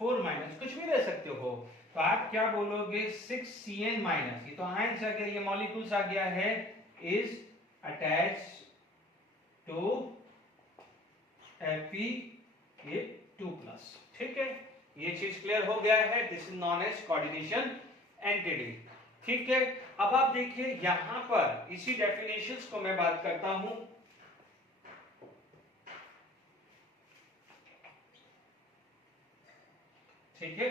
4-, कुछ भी ले सकते हो। तो आप क्या बोलोगे, 6Cn-, ये तो आयंस आ गया, ये मॉलिक्यूल्स आ गया है, इज अटैच्ड टू Fe2+। ठीक है, ये चीज क्लियर हो गया है। This is known as coordination entity. ठीक है, अब आप देखिए यहां पर इसी डेफिनेशंस को मैं बात करता हूं। ठीक है,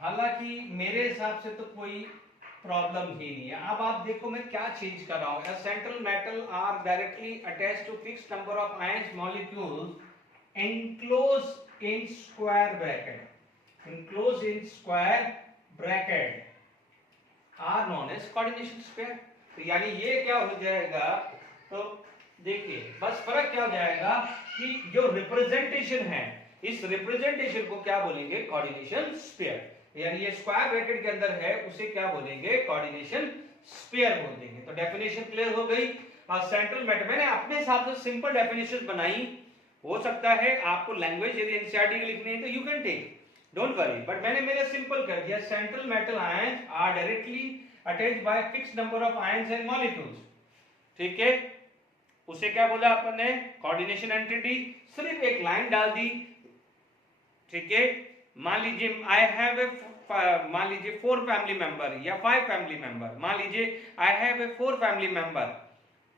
हालांकि मेरे हिसाब से तो कोई प्रॉब्लम ही नहीं है। अब आप देखो मैं क्या चेंज कर रहा हूं, a central metal are directly attached to fixed number of ions molecules enclosed in square bracket are known as coordination square। तो यानी ये क्या हो जाएगा, तो देखिए बस फर्क क्या हो जाएगा कि जो रिप्रेजेंटेशन है, इस रिप्रेजेंटेशन को क्या बोलेंगे, कोऑर्डिनेशन स्फीयर। यानी ये स्क्वायर ब्रैकेट के अंदर है, उसे क्या बोलेंगे, कोऑर्डिनेशन स्फीयर बोल देंगे। तो डेफिनेशन क्लियर हो गई। सेंट्रल मेटल मैंने अपने हिसाब से सिंपल डेफिनेशन बनाई, हो सकता है आपको लैंग्वेज यदि एनसीईआरटी की लिखनी है तो you can take, don't worry, but मैंने मेरे सिंपल कर दिया। Central metal ions are directly attached by fixed number of ions and molecules. ठीक है, उसे क्या बोला अपन ने, कोऑर्डिनेशन एंटिटी। सिर्फ एक लाइन डाल दी। ठीक है, मान लीजिए आई हैव ए, मान लीजिए 4 फैमिली मेंबर या 5 फैमिली मेंबर, मान लीजिए I have a 4 family member.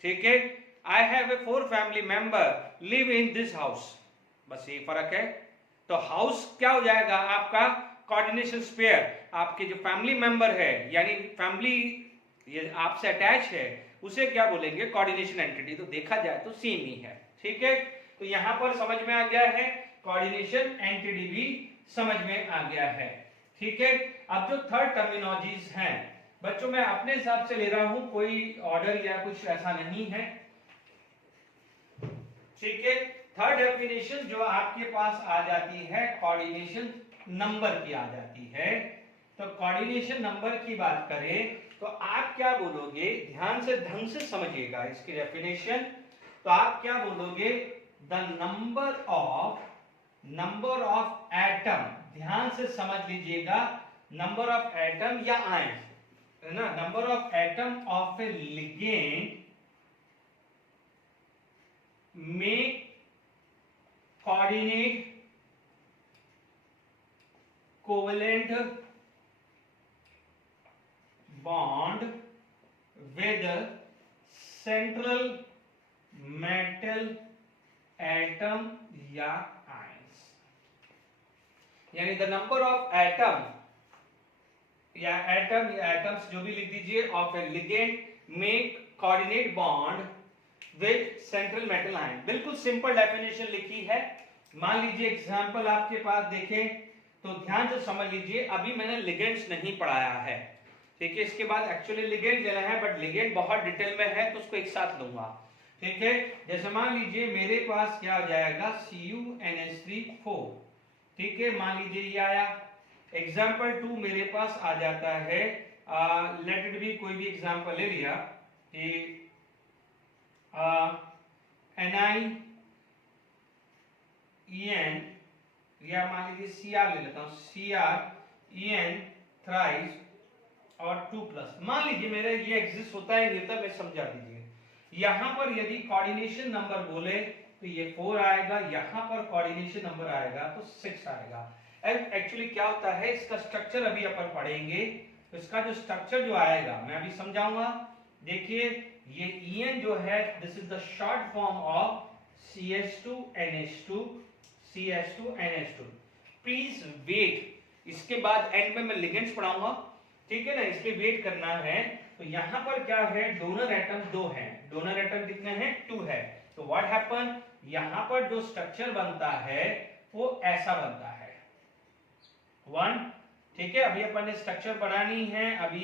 ठीक है, I have a 4 family member live in this house, बस ये फर्क है। तो हाउस क्या हो जाएगा आपका, कोऑर्डिनेशन स्फीयर। आपके जो फैमिली मेंबर है यानी फैमिली ये आपसे अटैच है, उसे क्या बोलेंगे, कोऑर्डिनेशन एंटिटी। तो देखा जाए तो सेम ही है। ठीक है, तो यहां पर समझ में आ गया है, कोऑर्डिनेशन एंटिटी भी समझ में आ गया है। ठीक है, अब जो थर्ड टर्मिनोलॉजीज हैं बच्चों, मैं अपने हिसाब से ले रहा हूं, कोई ऑर्डर या कुछ ऐसा नहीं है। ठीक है, थर्ड डेफिनेशन जो आपके पास आ जाती है, कोऑर्डिनेशन नंबर की आ जाती है। तो कोऑर्डिनेशन नंबर की बात करें तो आप क्या बोलोगे, ध्यान से ढंग से समझिएगा इसकी डेफिनेशन। तो आप क्या बोलोगे, द नंबर ऑफ एटम, ध्यान से समझ लीजिएगा, नंबर ऑफ एटम या आयंस है ना, number of atom of A ligand में coordinate covalent bond with central metal atom या ions। यानी द नंबर ऑफ एटम या एटम्स जो भी लिख दीजिए, of A ligand make coordinate bond with central metal ion. बिल्कुल सिंपल डेफिनेशन लिखी है। मान लीजिए एग्जांपल आपके पास देखें तो ध्यान से समझ लीजिए, अभी मैंने लिगेंड्स नहीं पढ़ाया है। ठीक है, इसके बाद एक्चुअली लिगेंड लेना है, बट लिगेंड बहुत डिटेल में है तो उसको एक साथ लूंगा। ठीक है, जैसे मान लीजिए मेरे पास क्या हो जाएगा, CuNH3 4। ठीक है, मान लीजिए ये आया। एग्जाम्पल 2 मेरे पास आ जाता है, लेट इट बी, कोई भी एग्जाम्पल ले लिया कि NiEn, या मान लीजिए Cr ले लेता हूं, CrEn थ्राइस और 2+। मान लीजिए मेरा ये एग्जिस्ट होता है नहीं होता, मैं समझा दीजिए। यहां पर यदि कोऑर्डिनेशन नंबर बोले तो ये 4 आएगा, यहां पर कोऑर्डिनेशन नंबर आएगा तो 6 आएगा। एक्चुअली क्या होता है, इसका स्ट्रक्चर अभी अपन पढ़ेंगे, तो इसका जो स्ट्रक्चर जो आएगा मैं अभी समझाऊंगा। देखिए ये En जो है, this is the short form of CH2NH2, CH2NH2। Please wait, इसके बाद एंड में मैं लिगेंड्स पढ़ाऊंगा, ठीक है ना, इसलिए वेट करना है। तो यहां पर क्या है, डोनर एटम 2 है, डोनर एटम कितने हैं, 2 है। तो व्हाट हैपन, यहां पर जो स्ट्रक्चर बनता है वो ऐसा बनता है 1, ठीक है। अभी अपन ने स्ट्रक्चर बनानी है अभी,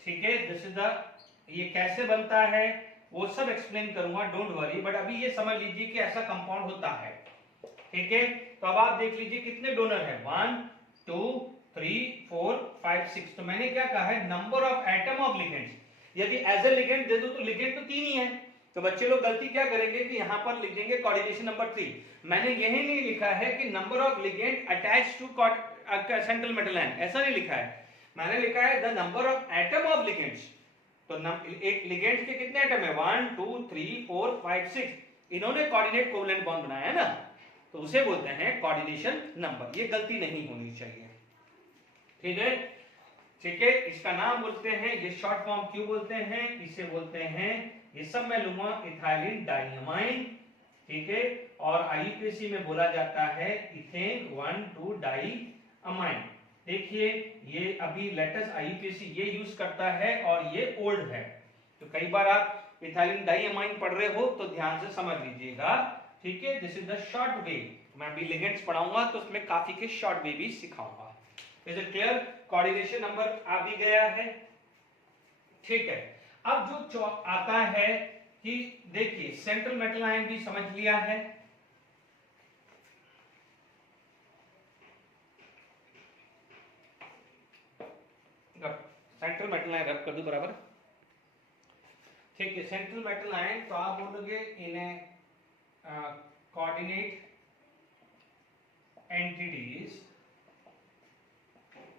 ठीक है, दिस इज द, ये कैसे बनता है वो सब एक्सप्लेन करूंगा, डोंट वरी, बट अभी ये समझ लीजिए कि ऐसा कंपाउंड होता है, ठीक है। तो अब आप देख लीजिए कितने डोनर है, 1 2 3 4 5 6। तो मैंने क्या कहा है, number of atom of ligands. यदि एज ए लिगेंड दे दो तो लिगेंड तो 3 ही है, तो बच्चे लोग गलती क्या करेंगे कि यहां पर लिख देंगे कोऑर्डिनेशन नंबर 3। मैंने यही नहीं लिखा है कि number of ligand attached to central metal ion, ऐसा नहीं लिखा है। मैंने लिखा है the number of atom of ligands. तो एक लिगेंड के कितने एटम है, 1 2 3 4 5 6। इन्होंने कोऑर्डिनेट कोवलेंट बॉन्ड बनाया है ना, तो उसे बोलते हैं कोऑर्डिनेशन नंबर। ये गलती नहीं होनी चाहिए, ठीक है, ठीक है। इसका नाम बोलते हैं, ये शॉर्ट फॉर्म क्यों बोलते हैं, इसे बोलते हैं, ये सब मैं लूंगा इथाइलिन डाइअमाइन, ठीक है। और IUPAC में बोला जाता है इथेन 1,2 डाइअमाइन। देखिए ये अभी लेटेस्ट IUPAC ये यूज करता है और ये ओल्ड है, तो कई बार आप इथाइलिन डाइअमाइन पढ़ रहे हो तो ध्यान से समझ लीजिएगा, ठीक है। This is the short way, मैं अभी लिगेंड्स पढ़ाऊंगा तो उसमें काफी के शॉर्ट वे भी सिखाऊंगा। Is it clear, coordination number आ भी गया है, ठीक है। अब जो आता है कि देखिए सेंट्रल मेटल आयन भी समझ लिया है, सेंट्रल मेटल आयन रब कर दो बराबर, ठीक है। सेंट्रल मेटल आयन तो आप बोलोगे इन्हें कोऑर्डिनेट एंटिटीज,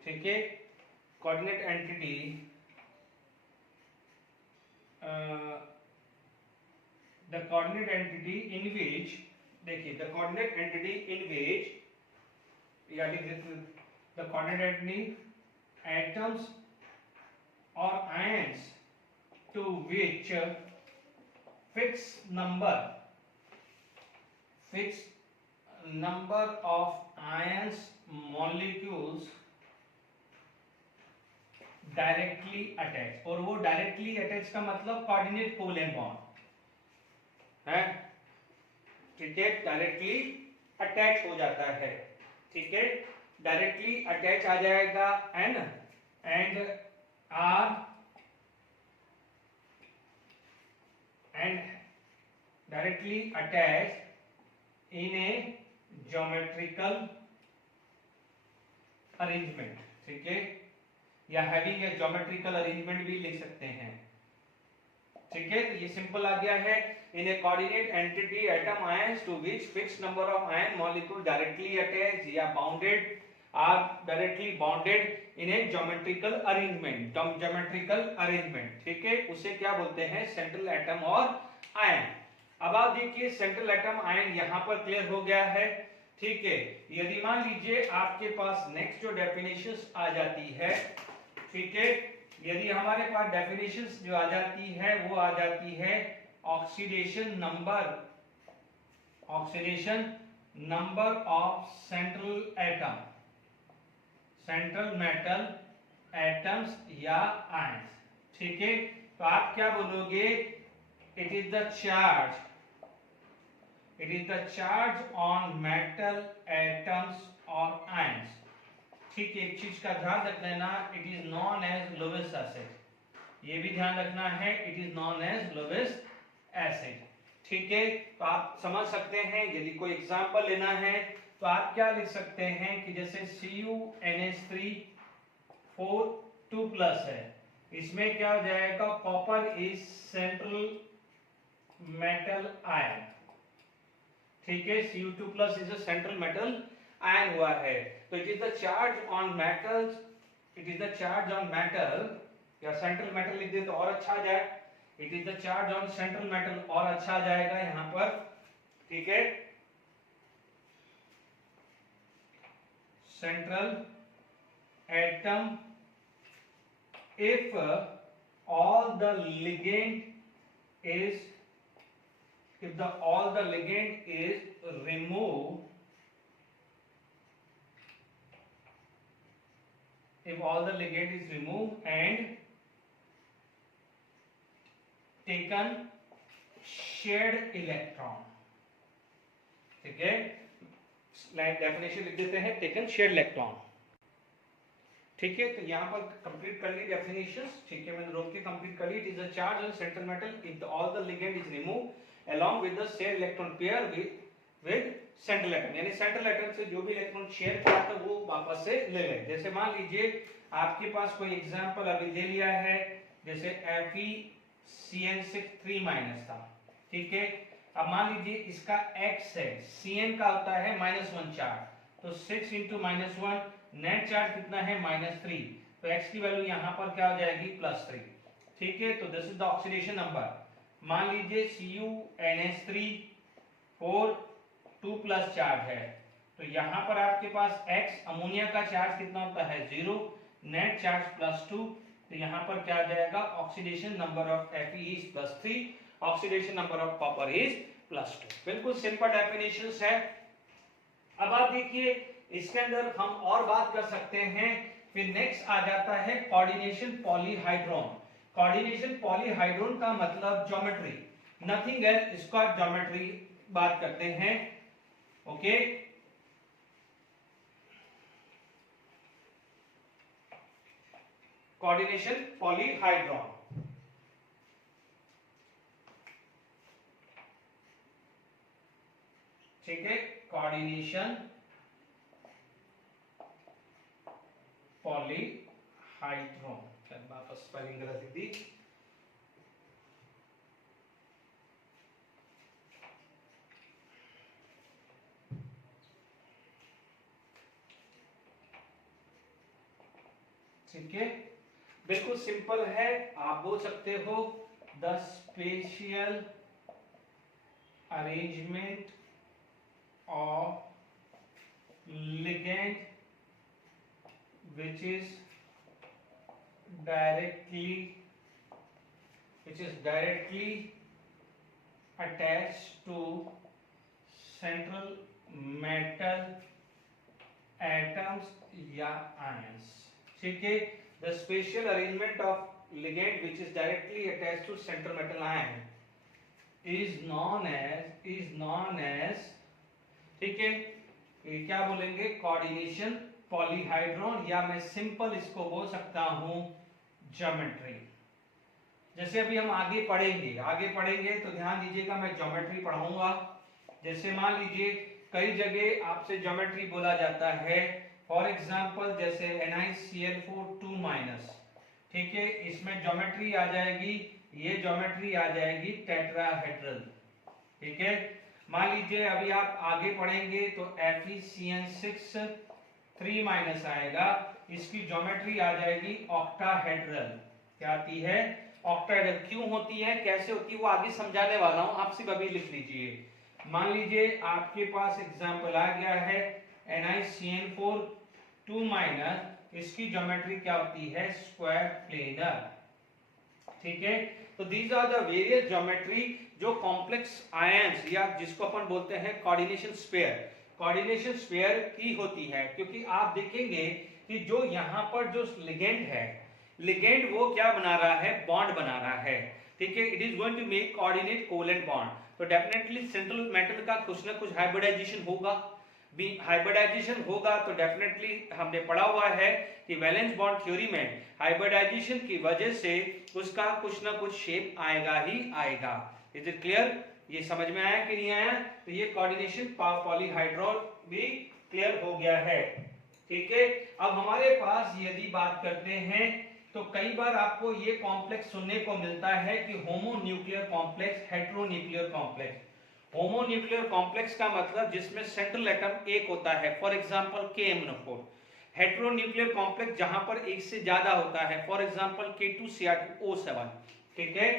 ठीक है। Coordinate entity the coordinate entity in which, देखिए the coordinate entity in which, या लिख देते the coordinate entity atoms or ions to which fixed number of ions molecules directly attach. और वो डायरेक्टली अटैच का मतलब कोऑर्डिनेट कोवलेंट बॉन्ड है, ठीक है, डायरेक्टली अटैच हो जाता है, ठीक है। डायरेक्टली अटैच आ जाएगा N and R and directly attach in a geometrical arrangement, ठीक है, या हैविंग ए ज्योमेट्रिकल अरेंजमेंट भी लिख सकते हैं, ठीक है। तो ये सिंपल आ गया है, in a coordinate entity atom ions to which fixed number of ion molecule directly attach या bounded are directly bounded in a geometrical arrangement, ठीक है, उसे क्या बोलते हैं, सेंट्रल एटम और आयन। अब आप देखिए सेंट्रल एटम आयन यहां पर क्लियर हो गया है, ठीक है। यदि मान लीजिए आपके पास नेक्स्ट जो डेफिनेशंस आ जाती है, ठीक है, यदि हमारे पास डेफिनेशंस जो आ जाती है वो आ जाती है oxidation number of central metal atoms या आयंस, ठीक है। तो आप क्या बोलोगे, it is the charge on metal atoms और आयंस, ठीक है। एक चीज का ध्यान रख लेना, it is known as lowest acid, ये भी ध्यान रखना है, it is known as lowest acid, ठीक है। तो आप समझ सकते हैं, यदि कोई एग्जांपल लेना है तो आप क्या लिख सकते हैं कि जैसे CuNH3 4 2 प्लस है, इसमें क्या हो जाएगा, copper is central metal ion, ठीक है, Cu2 plus is a central metal ion हुआ है। तो it is the charge on metals, it is the charge on metal, या सेंट्रल मेटल लिख दे तो और अच्छा आ जाए, it is the charge on central metal और अच्छा आ जाएगा यहां पर, ठीक है, central atom if all the ligand is all the ligand is removed, if all the ligand is removed and taken shared electron, ठीक है, लाइन डेफिनेशन लिख देते हैं, टेकन शेयर्ड इलेक्ट्रॉन, ठीक है। तो यहाँ पर कंप्लीट कर ली डेफिनेशंस, ठीक है, मैंने रोक के कंप्लीट कर ली। It is a charge on central metal if all the ligand is remove along with the share electron pair with central atom, यानी सेंट्रल एटम से जो भी इलेक्ट्रॉन शेयर किया था वो वापस से ले लें। जैसे मान लीजिए आपके पास कोई एग्जांपल अभी दे लिया है, जैसे FeCN6 3- था, ठीक है। अब मान लीजिए इसका x है, Cn का होता है -1 चार्ज, तो 6 × -1 नेट चार्ज कितना है -3, तो x की वैल्यू यहाँ पर क्या हो जाएगी +3, ठीक है। तो this is the oxidation number. मान लीजिए CuNH3 4 2 प्लस चार्ज है, तो यहाँ पर आपके पास x अमोनिया का चार्ज कितना होता है 0, नेट चार्ज +2, तो यहाँ पर क्या आ जाएगा, oxidation number of Fe is +3, oxidation number of copper is +2। बिल्कुल सिंपल डेफिनेशंस है। अब आप देखिए इसके अंदर हम और बात कर सकते हैं। फिर नेक्स्ट आ जाता है कोऑर्डिनेशन पॉलीहाइड्रोन। कोऑर्डिनेशन पॉलीहाइड्रोन का मतलब ज्योमेट्री, नथिंग एल्स, इसका ज्योमेट्री बात करते हैं, ओके। कोऑर्डिनेशन पॉलीहाइड्रोन, ठीक है, कोऑर्डिनेशन पॉलीहाइड्रोन, वापस स्पेलिंग गलत लिख दी, ठीक है, बिल्कुल सिंपल है। आप बोल सकते हो the spatial arrangement of ligand which is directly attached to central metal atoms या ions, ठीक है। the spatial arrangement of ligand which is directly attached to central metal ion is known as ठीक है, ये क्या बोलेंगे, कोऑर्डिनेशन पॉलीहाइड्रोन, या मैं सिंपल इसको बोल सकता हूं ज्योमेट्री। जैसे अभी हम आगे पढ़ेंगे तो ध्यान दीजिएगा, मैं ज्योमेट्री पढ़ाऊंगा। जैसे मान लीजिए कई जगह आपसे ज्योमेट्री बोला जाता है, फॉर एग्जांपल जैसे NiCl4 2-, ठीक है, इसमें ज्योमेट्री आ जाएगी, ये ज्योमेट्री आ जाएगी टेट्राहेड्रल, ठीक है। मान लीजिए अभी आप आगे पढ़ेंगे तो FeCN6 3- आएगा, इसकी ज्योमेट्री आ जाएगी ऑक्टाहेड्रल, क्या आती है, ऑक्टाहेड्रल। क्यों होती है, कैसे होती है, वो आगे समझाने वाला हूं, आप सिर्फ अभी लिख लीजिए। मान लीजिए आपके पास एग्जांपल आ गया है NiCN4 2-, इसकी ज्योमेट्री क्या होती है, स्क्वायर प्लेनर, ठीक है। तो these are the various geometry जो कॉम्प्लेक्स आयंस, या जिसको अपन बोलते हैं कोऑर्डिनेशन स्फीयर की होती है। क्योंकि आप देखेंगे कि जो यहाँ पर जो लिगेंड वो क्या बना रहा है, बॉन्ड बना रहा है, ठीक है। It is going to make coordinate covalent bond, तो डेफिनेटली सेंट्रल मेटल का कुछ ना कुछ हाइब्रिडाइजेशन होगा। हाइब्रिडाइजेशन होगा तो डेफिनेटली हमने पढ़ा हुआ है कि वैलेंस बॉन्ड थ्योरी में हाइब्रिडाइजेशन की वजह से उसका कुछ ना कुछ शेप आएगा ही आएगा। इज इट क्लियर, ये समझ में आया कि नहीं आया? तो ये कोऑर्डिनेशन पॉलीहाइड्रोन भी क्लियर हो गया है, ठीक है। अब हमारे पास यदि बात करते हैं तो कई बार आपको ये कॉम्प्लेक्स सुनने को मिलता है कि homonuclear complex, heteronuclear complex. Homonuclear complex का मतलब जिसमें सेंट्रल एटम एक होता है, फॉर एग्जांपल KMnO4। हेटेरोन्यूक्लियर कॉम्प्लेक्स जहां पर एक से ज्यादा होता है, फॉर एग्जांपल K2Cr2O7, ठीक है।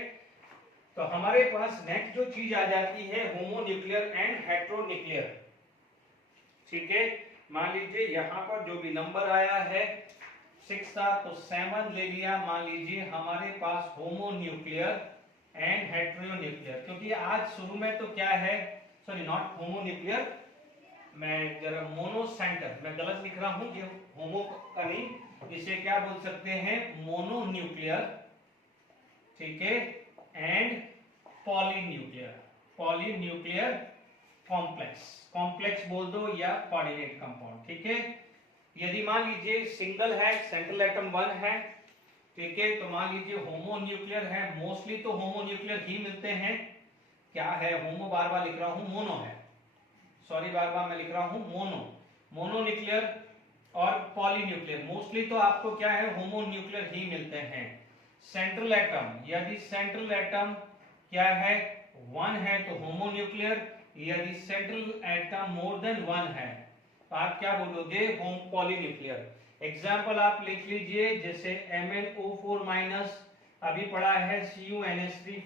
तो हमारे पास नेक्स्ट जो चीज आ जाती है होमोन्यूक्लियर एंड हेटेरोन्यूक्लियर, ठीक है। मान लीजिए यहाँ पर जो भी नंबर आया है 6 था तो 7 ले लिया। मान लीजिए हमारे पास होमोन्यूक्लियर एंड हेटेरोन्यूक्लियर, क्योंकि आज शुरू में तो क्या है, सॉरी नॉट होमोन्यूक्लियर, मैं जरा मोनोसेंटर, मैं गलत लिख रहा हूं, ये होमो का नहीं, इसे क्या बोल सकते हैं, मोनोन्यूक्लियर, ठीक है, and polynuclear, polynuclear complex, complex बोल दो या कोऑर्डिनेट कंपाउंड, ठीक है। यदि मान लीजिए सिंगल है, सेंट्रल एटम 1 है, ठीक है, तो मान लीजिए होमोन्यूक्लियर है, मोस्टली तो होमोन्यूक्लियर ही मिलते हैं। क्या है, होमो बार बार लिख रहा हूं, मोनो है, सॉरी बार बार मैं लिख रहा हूं मोनो, मोनोन्यूक्लियर और पॉलीन्यूक्लियर, मोस्टली तो आपको क्या है, होमोन्यूक्लियर ही मिलते हैं। सेंट्रल एटम, यदि सेंट्रल एटम क्या है, 1 है तो होमोन्यूक्लियर, यदि सेंट्रल एटम मोर देन 1 है तो आप क्या बोलोगे, होम पॉलीन्यूक्लियर। एग्जाम्पल आप लिख लीजिए, जैसे MnO4 माइनस, अभी पढ़ा है CuNH3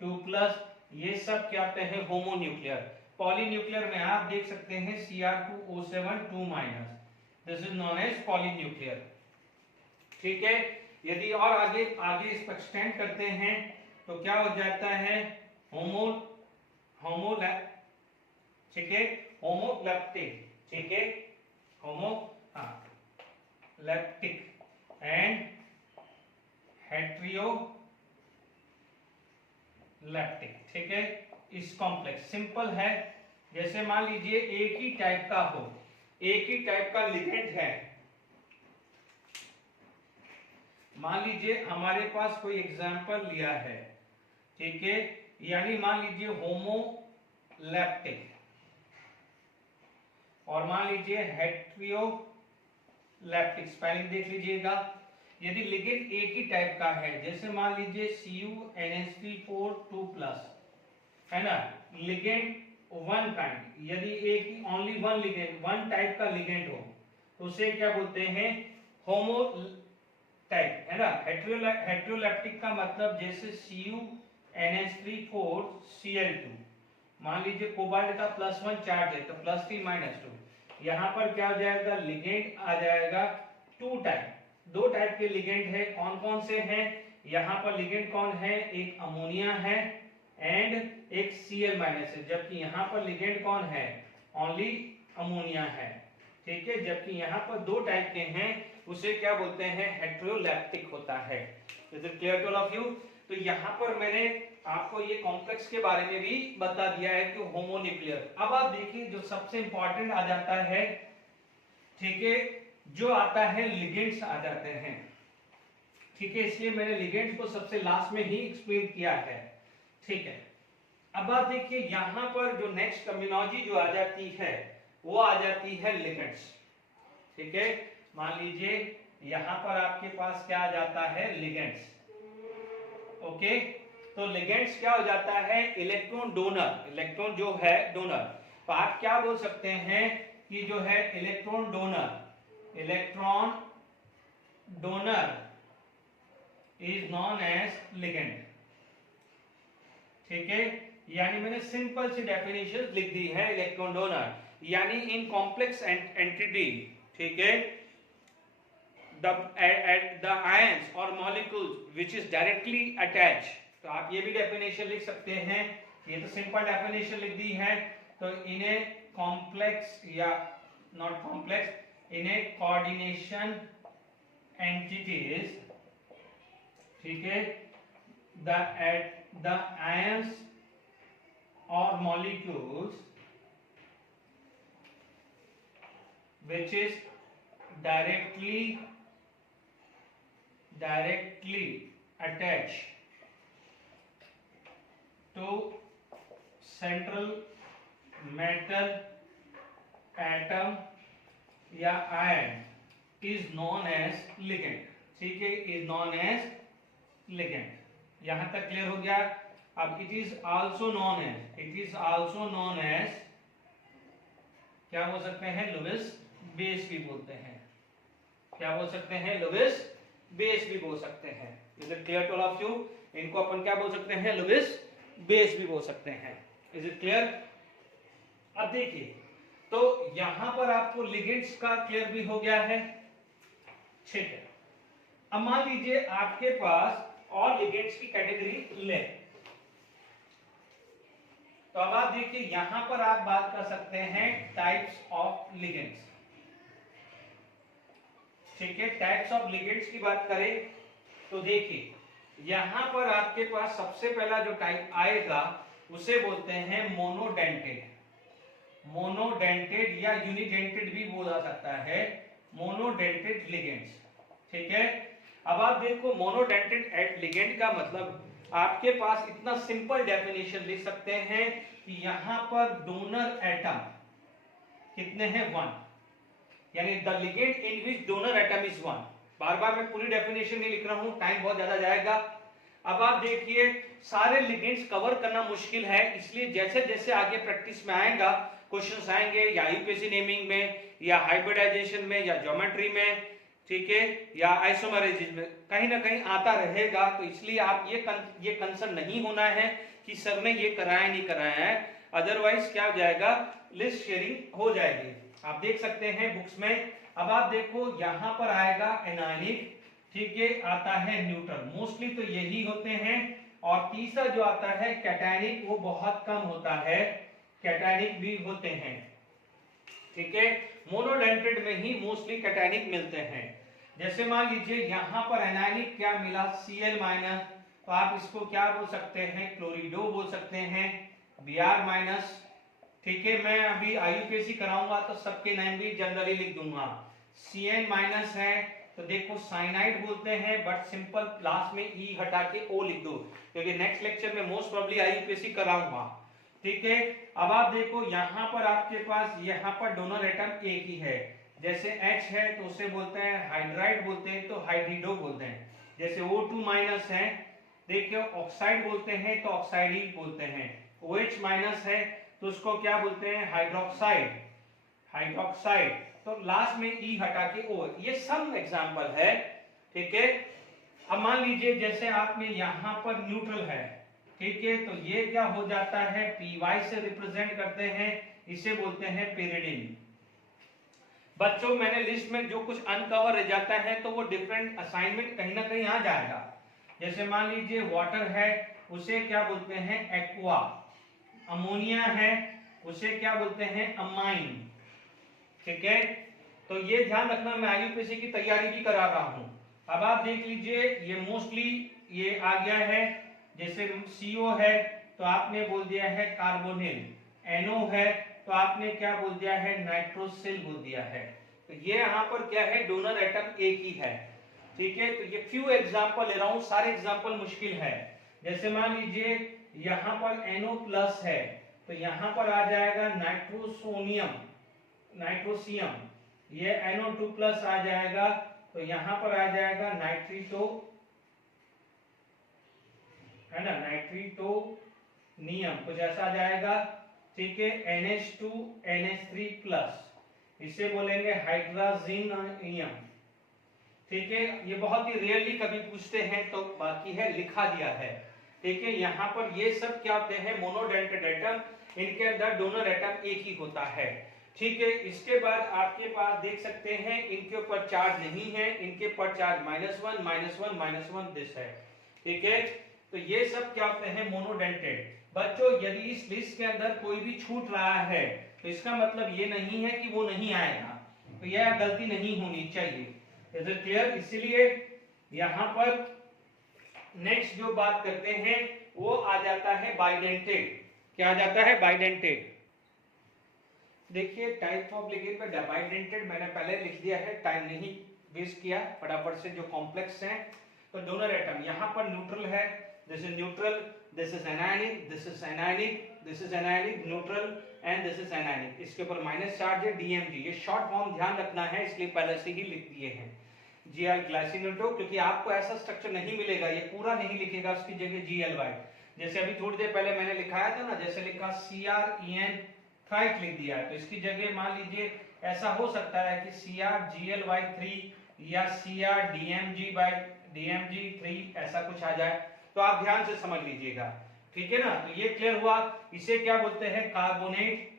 2+, ये सब क्या होते हैं, होमोन्यूक्लियर। पॉलीन्यूक्लियर में आप देख सकते हैं Cr2O7 2-, this is known as polynuclear, ठीक है। यदि और आगे आगे इसको एक्सटेंड करते हैं तो क्या हो जाता है, ठीक है, होमोलैप्टिक, ठीक है, लैप्टिक एंड हेटेरोलैप्टिक, ठीक है। इस कॉम्प्लेक्स सिंपल है, जैसे मान लीजिए एक ही टाइप का हो, एक ही टाइप का लिगेंड है, मान लीजिए हमारे पास कोई एग्जांपल लिया है, ठीक है, यानी मान लीजिए होमोलैप्टिक और मान लीजिए हेटेरोलैप्टिक, स्पेलिंग देख लीजिएगा। यदि लिगेंड एक ही टाइप का है, जैसे मान लीजिए CuNH3 2+, है ना, लिगेंड वन काइंड, यदि एक ही only one ligand, one type का लिगेंड हो तो उसे क्या बोलते हैं, होमो टाइप, है ना। हेटेरोलैप्टिक का मतलब जैसे CuNH3 Cl2, मान लीजिए कोबाल्ट का +1 चार्ज है तो +3 - 2, यहाँ पर क्या हो जाएगा, लिगेंड आ जाएगा 2 टाइप, 2 टाइप के लिगेंड है। कौन कौन से हैं, यहाँ पर लिगेंड कौन है, एक अमोनिया है एंड एक Cl- है, जबकि यहाँ पर लिगेंड कौन है, ओनली अमोनिया है, ठीक है। जबकि यहाँ पर 2 टाइप के हैं, उसे क्या बोलते हैं, हेटेरोलैप्टिक होता है। Is it clear to all of you. तो यहाँ पर मैंने आपको ये कॉम्प्लेक्स के बारे में भी बता दिया है कि होमोन्यूक्लियर। अब आप देखिए जो सबसे इंपॉर्टेंट आ जाता है, ठीक है, जो आता है लिगेंड्स आ जाते हैं, ठीक है, इसलिए मैंने लिगेंड्स को सबसे लास्ट में ही एक्सप्लेन किया है, ठीक है। अब आप देखिए यहाँ पर जो नेक्स्ट टर्मिनोलॉजी जो आ जाती है वो आ जाती है लिगेंड्स, ठीक है। मान लीजिए यहाँ पर आपके पास क्या आ जाता है, लिगेंड्स, ओके। तो लिगेंड्स क्या हो जाता है, इलेक्ट्रॉन डोनर, इलेक्ट्रॉन जो है डोनर, तो आप क्या बोल सकते हैं कि जो है electron donor, electron donor is known as ligand, ठीक है। यानी मैंने सिंपल सी डेफिनेशन लिख दी है, इलेक्ट्रॉन डोनर यानी इन कॉम्प्लेक्स एंटिटी, ठीक है, the ions or molecules which is directly attached, तो आप ये भी डेफिनेशन लिख सकते हैं, ये तो सिंपल डेफिनेशन लिख दी है। तो इन्हें कॉम्प्लेक्स या नॉट कॉम्प्लेक्स, इन्हें कोऑर्डिनेशन एंटिटीज, ठीक है, the ions or molecules which is directly attached to central metal atom या ion is known as ligand, ठीक है, इज नोन एज लिगेंड। यहां तक क्लियर हो गया। अब it is also known as क्या बोल सकते हैं, लुईस बेस भी बोलते हैं। क्या बोल सकते हैं, लुईस बेस भी बोल सकते हैं। Is it clear to all of you? इनको अपन क्या बोल सकते हैं, लुईस बेस भी बोल सकते हैं। Is it clear? अब देखिए, तो यहां पर आपको लिगेंड्स का क्लियर भी हो गया है, ठीक है। अब मान लीजिए आपके पास और लिगेंड्स की कैटेगरी ले, तो अब आप देखिए यहां पर आप बात कर सकते हैं टाइप्स ऑफ लिगेंड्स, ठीक है। टाइप्स ऑफ लिगेंड्स की बात करें तो देखिए यहां पर आपके पास सबसे पहला जो टाइप आएगा उसे बोलते हैं मोनोडेंटेड। मोनोडेंटेड या यूनिडेंटेड भी बोला सकता है, मोनोडेंटेड लिगेंड्स, ठीक है। अब आप देखो मोनोडेंटेड लिगेंड का मतलब आपके पास इतना सिंपल डेफिनेशन लिख सकते हैं कि यहां पर डोनर एटम कितने हैं, 1, यानी the ligand in which donor atom is 1। बार बार मैं पूरी डेफिनेशन नहीं लिख रहा हूं, टाइम बहुत ज्यादा जाएगा। अब आप देखिए सारे लिगेंड्स कवर करना मुश्किल है, इसलिए जैसे जैसे आगे प्रैक्टिस में आएगा, क्वेश्चंस आएंगे या यूपीएससी नेमिंग में या हाइब्रिडाइजेशन में या ज्योमेट्री में, ठीक है, या आइसोमेरिज्म में, कहीं ना कहीं आता रहेगा। तो इसलिए आप ये कंसर्न नहीं होना है कि सर ने ये कराया नहीं कराया है, अदरवाइज क्या हो जाएगा, लिस्ट शेयरिंग हो जाएगी। आप देख सकते हैं बुक्स में। अब आप देखो यहां पर आएगा एनायनिक, ठीक है, आता है न्यूट्रल, मोस्टली तो यही होते हैं। और तीसरा जो आता है कैटायनिक, वो बहुत कम होता है, कैटायनिक भी होते हैं, ठीक है। मोनोडेंटेड में ही मोस्टली कैटायनिक मिलते हैं। जैसे मान लीजिए यहां पर एनायनिक क्या मिला, Cl माइनस, तो आप इसको क्या बोल सकते हैं, क्लोरिडो बोल सकते हैं, Br माइनस, ठीक है। मैं अभी आईयूपीएससी कराऊंगा तो सबके नाम भी जनरली लिख दूंगा। Cn माइनस है तो देखो साइनाइड बोलते हैं, बट सिंपल लास्ट में ई हटा के ओ लिख दो, क्योंकि नेक्स्ट लेक्चर में मोस्ट प्रोबब्ली आईयूपीएससी कराऊंगा, ठीक है। अब आप देखो यहां पर आपके पास यहां पर डोनर एटम एक ही है, जैसे H है तो उसे बोलते हैं हाइड्राइड बोलते हैं, तो हाइड्रिडो बोलते हैं। जैसे O2 माइनस है, देखिए ऑक्साइड बोलते हैं तो ऑक्साइड बोलते हैं। OH माइनस है तो उसको क्या बोलते हैं, हाइड्रोक्साइड, हाइड्रोक्साइड। तो लास्ट में ई हटा के ओ। ये सम एग्जांपल है, ठीक है। अब मान लीजिए जैसे आपने यहां पर न्यूट्रल है, ठीक है, तो ये क्या हो जाता है, पीवाई से रिप्रेजेंट करते हैं, इसे बोलते हैं पेरिडिन। बच्चों मैंने लिस्ट में जो कुछ अनकवर रह जाता है तो वो डिफरेंट असाइनमेंट कहीं ना कहीं आ जाएगा। जैसे मान लीजिए वाटर है, उसे क्या बोलते हैं, एक्वा। अमोनिया है, उसे क्या बोलते हैं, अमाइन, ठीक है। तो ये ध्यान रखना, मैं आईयूपीएससी की तैयारी भी करा रहा हूं। अब आप देख लीजिए ये मोस्टली ये आ गया है, जैसे CO है तो आपने बोल दिया है कार्बोनिल, NO है तो आपने क्या बोल दिया है, नाइट्रोसिल बोल दिया है। तो ये यहाँ पर क्या है, डोनर एटम एक ही है, ठीक है। तो ये फ्यू एग्जांपल ले रहा हूं, सारे एग्जांपल मुश्किल है। जैसे मान लीजिए यहां पर NO प्लस है तो यहां पर आ जाएगा नाइट्रोसोनियम, नाइट्रोसियम। ये NO2 प्लस आ जाएगा तो यहां पर आ जाएगा नाइट्रिटो, है ना, नाइट्रिटोनियम कुछ ऐसा आ जाएगा, ठीक है। NH2 NH3 प्लस, इसे बोलेंगे हाइड्रोजिनियम, ठीक है। ये बहुत ही रेयरली कभी पूछते हैं तो बाकी है लिखा दिया है, ठीक है। यहाँ पर ये सब क्या होते हैं, मोनोडेंटेड एटम, इनके अंदर डोनर एटम एक ही होता है, ठीक है। इसके बाद आपके पास देख सकते हैं इनके ऊपर चार्ज नहीं है, इनके ऊपर चार्ज -1 -1 -1 दिस है, ठीक है। तो ये सब क्या होते हैं, मोनोडेंटेड। बच्चों यदि इस लिस्ट के अंदर कोई भी छूट रहा है तो इसका मतलब ये नहीं है कि वो नहीं आएगा, तो यह गलती नहीं होनी चाहिए। Is it clear? इसीलिए यहां पर नेक्स्ट जो बात करते हैं वो आ जाता है बाइडेंटेड। क्या आ जाता है, बाइडेंटेड। देखिए टाइप ऑफ लिगेंड पे बाइडेंटेड मैंने पहले लिख दिया है, टाइम नहीं वेस्ट किया, फटाफट से जो कॉम्प्लेक्स हैं। तो डोनर एटम यहां पर न्यूट्रल है, जैसे neutral this is anionic, this is anionic, this is anionic, neutral and this is anionic. इसके ऊपर माइनस चार्ज है DMG। ये शॉर्ट फॉर्म ध्यान रखना है, इसलिए पहले से ही लिख दिए हैं Gl ग्लाइसिनोटो, क्योंकि आपको ऐसा स्ट्रक्चर नहीं मिलेगा, ये पूरा नहीं लिखेगा, उसकी जगह GLY। जैसे अभी थोड़ी देर पहले मैंने लिखाया था ना, जैसे लिखा CrEn थ्राइट लिख दिया है, तो इसकी जगह मान लीजिए ऐसा हो सकता है कि CrGly3 या CrDMG3 ऐसा कुछ आ जाए, तो आप ध्यान से समझ लीजिएगा, ठीक है ना। तो ये क्लियर हुआ। इसे क्या बोलते हैं? कार्बोनेट।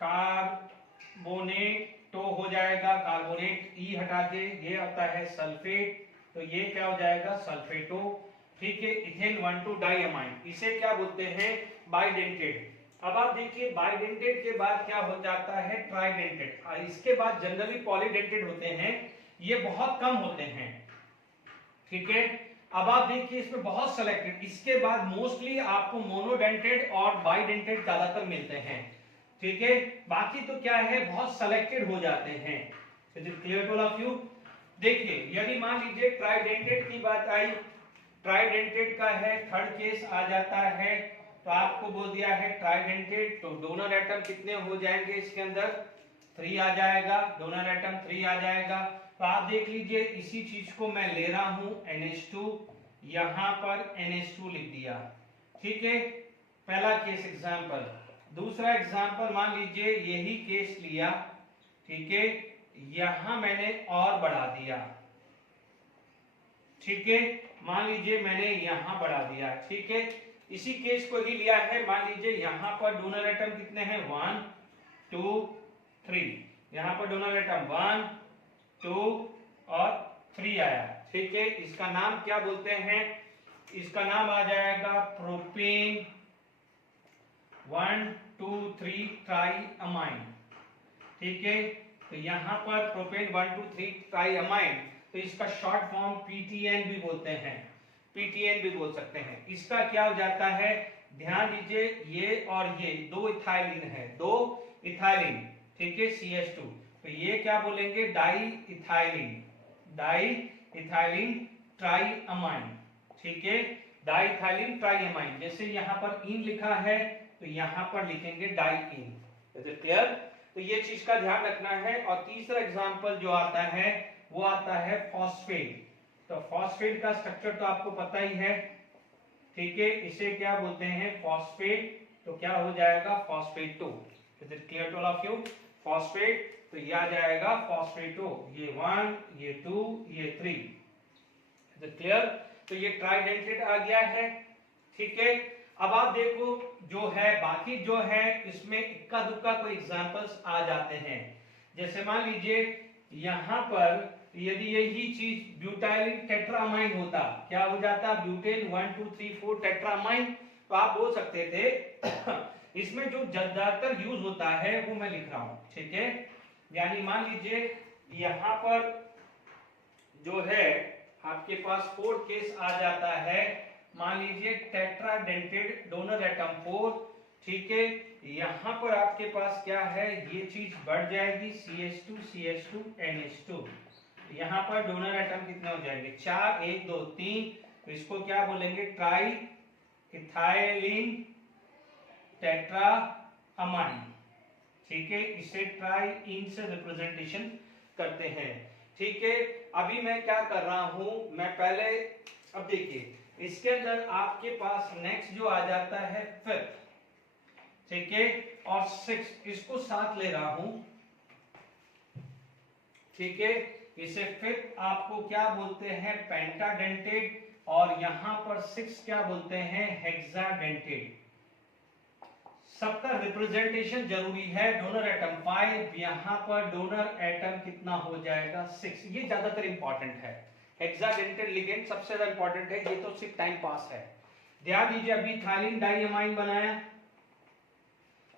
कार्बोनेट तो हो जाएगा कार्बोनेट, ई हटा के ये होता है सल्फेट, तो ये क्या हो जाएगा? सल्फेटो, ठीक है। इथेन 1,2 डाइअमाइन, इसे क्या बोलते हैं? बाइडेंटेड। अब आप देखिए बाइडेंटेड के बाद क्या हो जाता है? ट्राइडेंटेड। इसके बाद जनरली पॉलीडेंटेड होते हैं, ये बहुत कम होते हैं, ठीक है। अब आप देखिए इसमें बहुत सेलेक्टेड, इसके बाद मोस्टली आपको मोनोडेंटेड और बाइडेंटेड ज्यादातर मिलते हैं, ठीक है। बाकी तो क्या है, बहुत सेलेक्टेड हो जाते हैं। Clear to all of you? देखिए यदि मान लीजिए ट्राइडेंटेड की बात आई, ट्राइडेंटेड का है थर्ड केस आ जाता है, तो आपको बोल दिया है ट्राइडेंटेड, तो डोनर एटम कितने हो जाएंगे इसके अंदर? 3 आ जाएगा, डोनर एटम 3 आ जाएगा। तो आप देख लीजिए इसी चीज को मैं ले रहा हूं NH2, यहां पर NH2 लिख दिया, ठीक है। पहला केस एग्जांपल। दूसरा एग्जांपल मान लीजिए यही केस लिया, ठीक है, यहां मैंने और बढ़ा दिया, ठीक है। मान लीजिए मैंने यहां बढ़ा दिया, ठीक है। इसी केस को ही लिया है, मान लीजिए यहां पर डोनर एटम कितने हैं? 1 2 3, यहां पर डोनर एटम 1 2 और 3 आया, ठीक है। इसका नाम क्या बोलते हैं? इसका नाम आ जाएगा प्रोपेन 1 2 3 ट्राइअमाइन, ठीक है। तो यहां पर प्रोपेन 1 2 3 ट्राइअमाइन, तो इसका शॉर्ट फॉर्म PTN भी बोलते हैं, PTN भी बोल सकते हैं। इसका क्या हो जाता है? ध्यान दीजिए ये और ये दो इथाइलिन है, दो इथाइलिन, ठीक है, CH2, तो ये क्या बोलेंगे? डाई इथाइलिन, डाई इथाइलिन ट्राइअमाइन, ठीक है, डाई इथाइलिन ट्राइअमाइन। जैसे यहाँ पर इन लिखा है तो यहाँ पर लिखेंगे डाई इन। क्लियर? तो ये चीज का ध्यान रखना है। और तीसरा एग्जांपल जो आता है वो आता है फॉस्फेट। तो फॉस्फेट का स्ट्रक्चर तो आपको पता ही है, ठीक है, इसे क्या बोलते हैं? फॉस्फेट। तो क्या हो जाएगा? Phosphato. Is it clear to all of you? Phosphate, तो ये आ जाएगा फॉस्फेटो, ये 1 ये 2 ये 3। Is it clear? तो ये ट्राइडेंटेड आ गया है, ठीक है। अब आप देखो जो है बाकी जो है इसमें इक्का दुक्का कोई एग्जांपल्स आ जाते हैं। जैसे मान लीजिए यहां पर यदि यही चीज ब्यूटाइलिन टेट्रामाइन होता, क्या हो जाता? ब्यूटेन 1 2 3 4 टेट्रामाइन। तो आप बोल सकते थे इसमें जो ज्यादातर यूज होता है वो मैं लिख रहा हूं, ठीक है। यानी मान लीजिए यहां पर जो है आपके पास 4 केस आ जाता है, मान लीजिए टेट्राडेंटेड डोनर एटम 4, ठीक है। यहां पर आपके पास क्या है? ये चीज बढ़ जाएगी CH2 CH2 NH2, यहां पर डोनर एटम कितने हो जाएंगे? 4 1 2 3, तो इसको क्या बोलेंगे? ट्राई इथाइलिन टेट्राअमाइन, ठीक है। इसे ट्राई इन से रिप्रेजेंटेशन करते हैं, ठीक है। अभी मैं क्या कर रहा हूं, मैं पहले अब देखिए इसके अंदर आपके पास नेक्स्ट जो आ जाता है 5th, ठीक है, और 6 इसको साथ ले रहा हूं, ठीक है। इसे 5th आपको क्या बोलते हैं? पेंटाडेंटेड, और यहां पर 6 क्या बोलते हैं? हेक्साडेंटेड। सबका रिप्रेजेंटेशन जरूरी है। डोनर एटम 5, यहां पर डोनर एटम कितना हो जाएगा? 6। ये ज्यादातर इंपॉर्टेंट है, हेक्साडेंटेड लिगेंड सबसे ज्यादा इंपॉर्टेंट है, ये तो सिर्फ टाइम पास है। ध्यान दीजिए अभी इथाइलिन डाइअमाइन बनाया,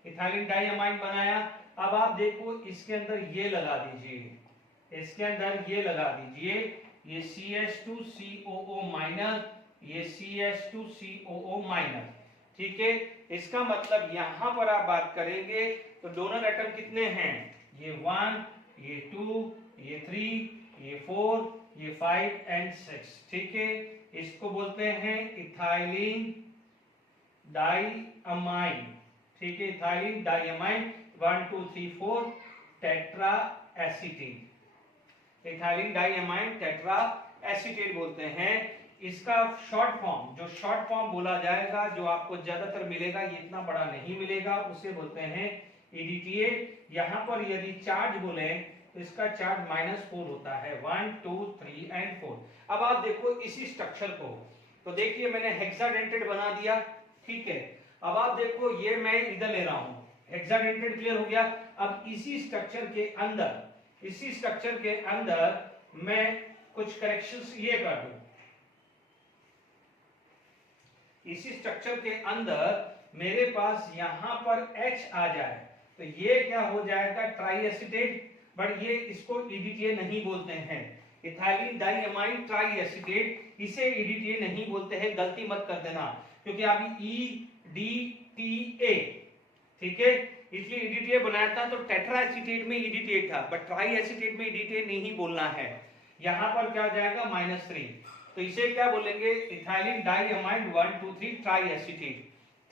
इथाइलिन डाइअमाइन बनाया। अब आप देखो इसके अंदर ये लगा दीजिए, इसके अंदर ये लगा दीजिए, ये CH2COO माइनस, ये CH2COO माइनस, ठीक है। इसका मतलब यहां पर आप बात करेंगे तो डोनर एटम कितने हैं? ये 1 ये 2 ये 3 ये 4 ये 5 एंड 6, ठीक है। इसको बोलते हैं इथाइलिन डाइअमाइन, ठीक है, ethylene diamine 1 2 3 4 tetra acetate, ethylene diamine tetra acetate बोलते हैं। इसका शॉर्ट फॉर्म, जो शॉर्ट फॉर्म बोला जाएगा, जो आपको ज्यादातर मिलेगा, ये इतना बड़ा नहीं मिलेगा, उसे बोलते हैं EDTA। यहाँ पर यदि चार्ज बोले तो इसका चार्ज -4 होता है, 1 2 3 एंड 4। अब आप देखो इसी स्ट्रक्चर को, तो देखिए मैंने हेक्साडेंटेड बना दिया, ठीक है। अब आप देखो ये मैं इधर ले रहा हूं, हेक्साडेंटेड क्लियर हो गया। अब इसी स्ट्रक्चर के अंदर, इसी स्ट्रक्चर के अंदर मैं कुछ करेक्शंस ये कर दूं, इसी स्ट्रक्चर के अंदर मेरे पास यहां पर H आ जाए तो ये क्या हो जाएगा, ट्राई एसीटेट, बट ये इसको EDTA नहीं बोलते हैं, इथाइलिन डाइअमाइन ट्राई एसीटेट, इसे EDTA नहीं बोलते हैं, गलती मत कर देना, क्योंकि अभी EDTA, ठीक है, इसलिए EDTA बनाया था तो टेट्रा एसीटेट में EDTA था, बट ट्राई एसीटेट में EDTA नहीं बोलना है। यहां पर क्या हो जाएगा, -3, तो इसे क्या बोलेंगे, इथाइलिन डाइअमाइन 1 2 3 ट्राई एसीटेट,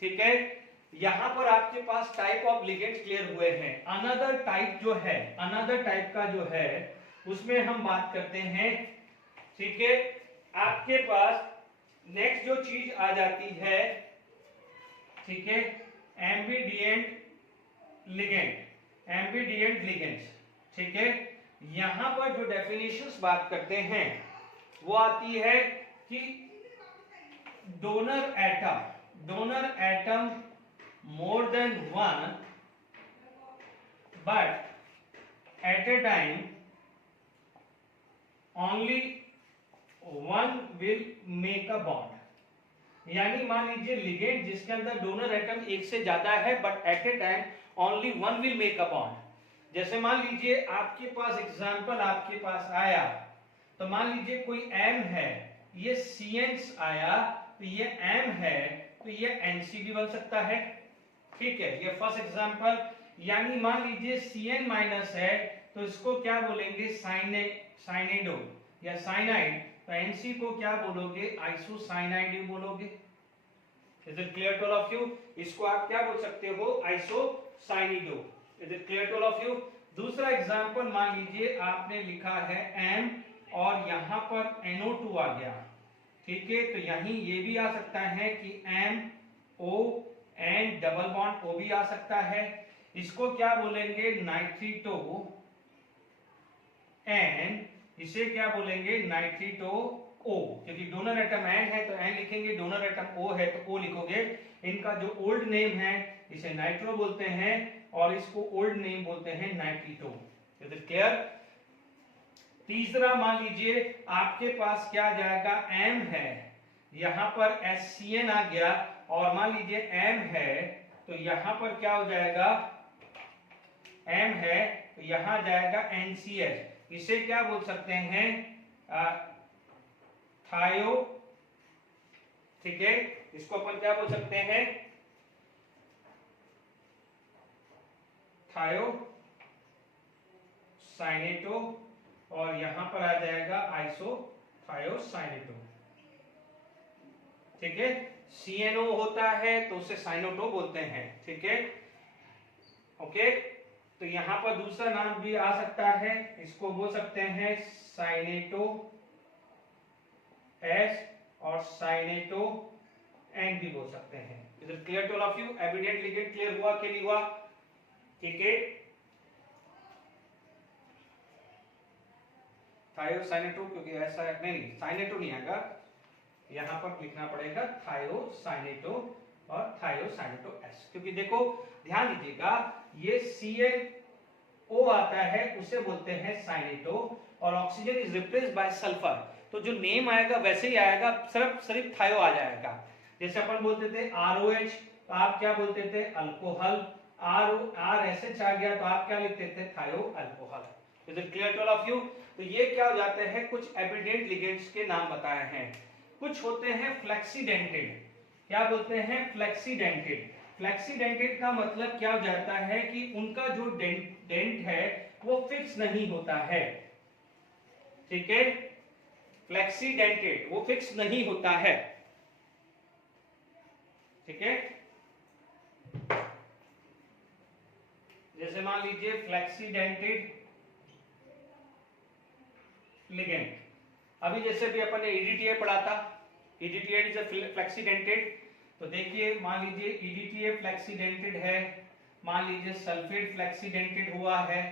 ठीक है। यहां पर आपके पास टाइप ऑफ लिगेंड्स क्लियर हुए हैं। अनदर टाइप जो है, अनदर टाइप का जो है उसमें हम बात करते हैं, ठीक है। आपके पास नेक्स्ट जो चीज आ जाती है, ठीक है, एम्बिडिएंट लिगेंड, एम्बिडिएंट लिगेंड्स, ठीक है। यहां पर जो डेफिनेशंस बात करते हैं वो आती है कि donor atom more than one, but at a time only one will make a bond। यानी मान लीजिए लिगेंड जिसके अंदर डोनर एटम एक से ज्यादा है, but at A time only one will make a bond. जैसे मान लीजिए आपके पास एग्जांपल आपके पास आया, तो मान लीजिए कोई M है, ये CN आया, तो ये M है, तो ये NC भी बन सकता है, ठीक है, ये फर्स्ट एग्जांपल। यानी मान लीजिए Cn माइनस है, तो इसको क्या बोलेंगे, साइनेडो या साइनाइड, तो Nc को क्या बोलोगे, आइसोसाइनाइड बोलोगे। Is it clear to all of you? इसको आप क्या बोल सकते हो, isocyanido. Is it clear to all of you? दूसरा एग्जांपल मान लीजिए आपने लिखा है M और यहां पर NO2 आ गया, ठीक है, तो यहीं ये भी आ सकता है कि MO and double bond O भी आ सकता है। इसको क्या बोलेंगे, नाइट्रिटो, एंड इसे क्या बोलेंगे, नाइट्रिटो O, क्योंकि डोनर एटम N है तो N लिखेंगे, डोनर एटम O है तो O लिखोगे। इनका जो ओल्ड नेम है इसे नाइट्रो बोलते हैं और इसको ओल्ड नेम बोलते हैं नाइट्रिटो। Is it clear? तीसरा मान लीजिए आपके पास क्या जाएगा, M है, यहां पर SCN आ गया, और मान लीजिए M है तो यहां पर क्या हो जाएगा, M है तो यहां जाएगा NCH। इसे क्या बोल सकते हैं, थायो, ठीक है, इसको अपन क्या बोल सकते हैं, थायो साइनेटो, और यहां पर आ जाएगा आइसो थायोसाइनेटो, ठीक है। CNO होता है तो उसे साइनोटो बोलते हैं, ठीक है, ओके। तो यहां पर दूसरा नाम भी आ सकता है, इसको बोल सकते हैं साइनेटो S और साइनेटो N भी बोल सकते हैं। Is it clear to all of you? Evident ligand clear हुआ कि नहीं हुआ, ठीक है। थायोसाइनेटो, क्योंकि ऐसा नहीं, साइनेटो नहीं आएगा, यहां पर लिखना पड़ेगा थायोसाइनेटो और थायोसाइनेटो S, क्योंकि देखो ध्यान दीजिएगा ये CnO आता है उसे बोलते हैं साइनेटो, और oxygen is replaced by sulphur, तो जो नेम आएगा वैसे ही आएगा, सिर्फ थायो आ जाएगा। जैसे अपन बोलते थे ROH, तो आप क्या बोलते थे, अल्कोहल, RSH आ गया तो आप क्या लिखते थे, thio alcohol. Is it clear to all of you? तो ये क्या हो जाते हैं, कुछ एविडेंट लिगेंड्स के नाम बताए हैं। कुछ होते हैं फ्लेक्सीडेंटेड, क्या बोलते हैं, फ्लेक्सीडेंटेड। फ्लेक्सीडेंटेड का मतलब क्या हो जाता है कि उनका जो डेंट है वो फिक्स नहीं होता है, ठीक है, फ्लेक्सीडेंटेड वो फिक्स नहीं होता है। ठीक है। जैसे मान लीजिए फ्लेक्सीडेंटेड लिगेंड, अभी जैसे भी अपन ने EDTA पढ़ा था, EDTA इज अ फ्लेक्सीडेंटेड, तो देखिए मान लीजिए EDTA फ्लेक्सीडेंटेड है, मान लीजिए सल्फेट फ्लेक्सीडेंटेड हुआ है,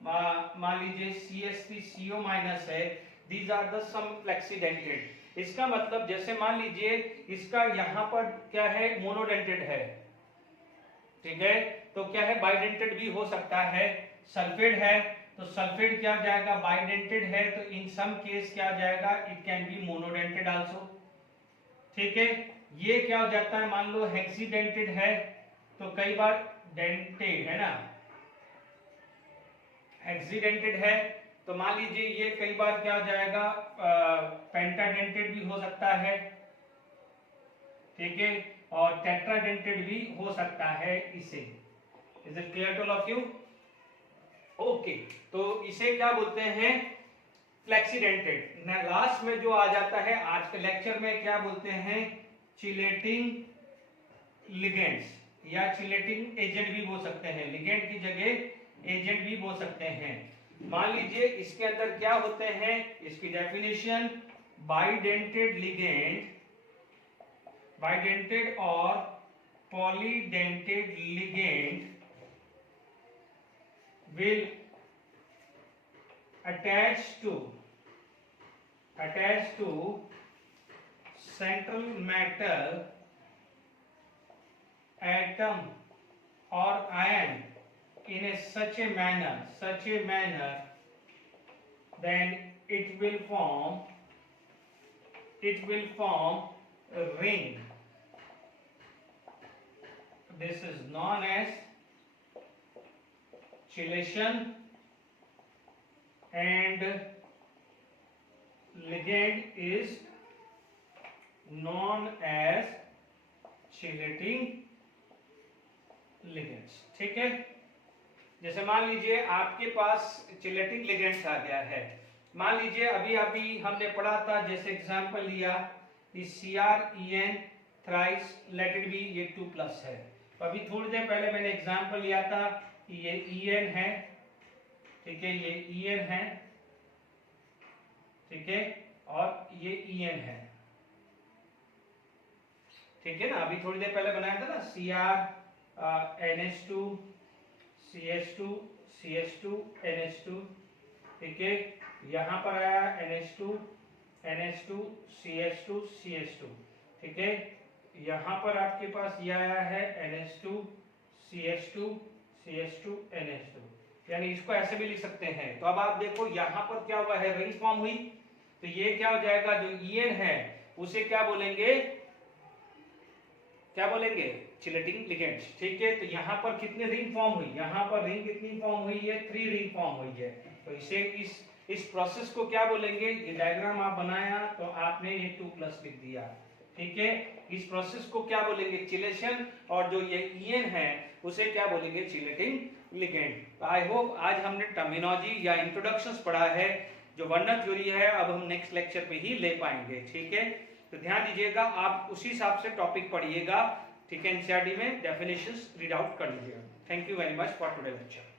मान लीजिए CH3CO- है, दीज आर द सम फ्लेक्सीडेंटेड। इसका मतलब जैसे मान लीजिए इसका यहाँ पर क्या है, मोनोडेंटेड है, ठीक है, तो क्या है, बाइडेंटेड भी हो सकता है। सल्फेट है तो सल्फेट क्या जाएगा, बाइडेंटेड है, तो इन सम केस क्या जाएगा, it can be monodentate also, ठीक है। ये क्या हो जाता है, मान लो हेक्सीडेंटेड है, तो कई बार डेंटेड है ना, हेक्सीडेंटेड है, तो मान लीजिए ये कई बार क्या हो जाएगा, पेंटाडेंटेड भी हो सकता है, ठीक है, और टेट्राडेंटेड भी हो सकता है इसे। Is it clear to all of you? Okay, तो इसे क्या बोलते हैं, फ्लेक्सीडेंटेड। लास्ट में जो आ जाता है आज के लेक्चर में, क्या बोलते हैं, चिलेटिंग लिगेंड्स, या चिलेटिंग एजेंट भी बोल सकते हैं, लिगेंड की जगह एजेंट भी बोल सकते हैं। मान लीजिए इसके अंदर क्या होते हैं, इसकी डेफिनेशन, बाइडेंटेड लिगेंड, बाइडेंटेड और polydentate ligand will attach to central metal atom or ion in such a manner then it will form a ring. This is known as chelation, and ligand is known as chelating ligands, ठीक है। जैसे मान लीजिए आपके पास चिलेटिंग लिगेंड्स आ गया है, मान लीजिए अभी हमने पढ़ा था, जैसे एग्जांपल लिया CrEn thrice, let it be, ये 2+ है, तो अभी थोड़ी देर पहले मैंने एग्जांपल लिया था, ये En है, ठीक है, ये En है, ठीक है, और ये En है, ठीक है ना। अभी थोड़ी देर पहले बनाया था ना, CrNH2 CH2 CH2 NH2, ठीक है, यहाँ पर आया NH2 CH2 CH2, ठीक है, यहाँ पर आपके पास ये आया है NH2 CH2 CH2 NH2, यानी इसको ऐसे भी लिख सकते हैं। तो अब आप देखो यहाँ पर क्या हुआ है, रिंग फॉर्म हुई, तो ये क्या हो जाएगा, जो En है उसे क्या बोलेंगे, चिलेटिंग लिगेंड्स, ठीक है। तो यहाँ पर कितनी रिंग फॉर्म हुई, यहाँ पर रिंग कितनी फॉर्म हुई है, 3 रिंग फॉर्म हुई है, तो इसे इस प्रोसेस को क्या बोलेंगे, ये डायग्राम आप बनाया तो आपने ये 2+ लिख दिया, ठीक है, इस प्रोसेस को क्या बोलेंगे, चिलेशन, और जो ये En है उसे क्या बोलेंगे, चिलेटिंग लिगेंड। आई होप आज हमने टर्मिनोलॉजी या इंट्रोडक्शंस पढ़ा है, जो वर्णन थ्योरी है अब हम नेक्स्ट लेक्चर पे ही ले पाएंगे, ठीक है। तो ध्यान दीजिएगा, आप उसी हिसाब से टॉपिक पढ़िएगा, ठीक है, एनसीईआरटी में डेफिनेशंस रीड आउट कर लीजिएगा। Thank you very much for today lecture.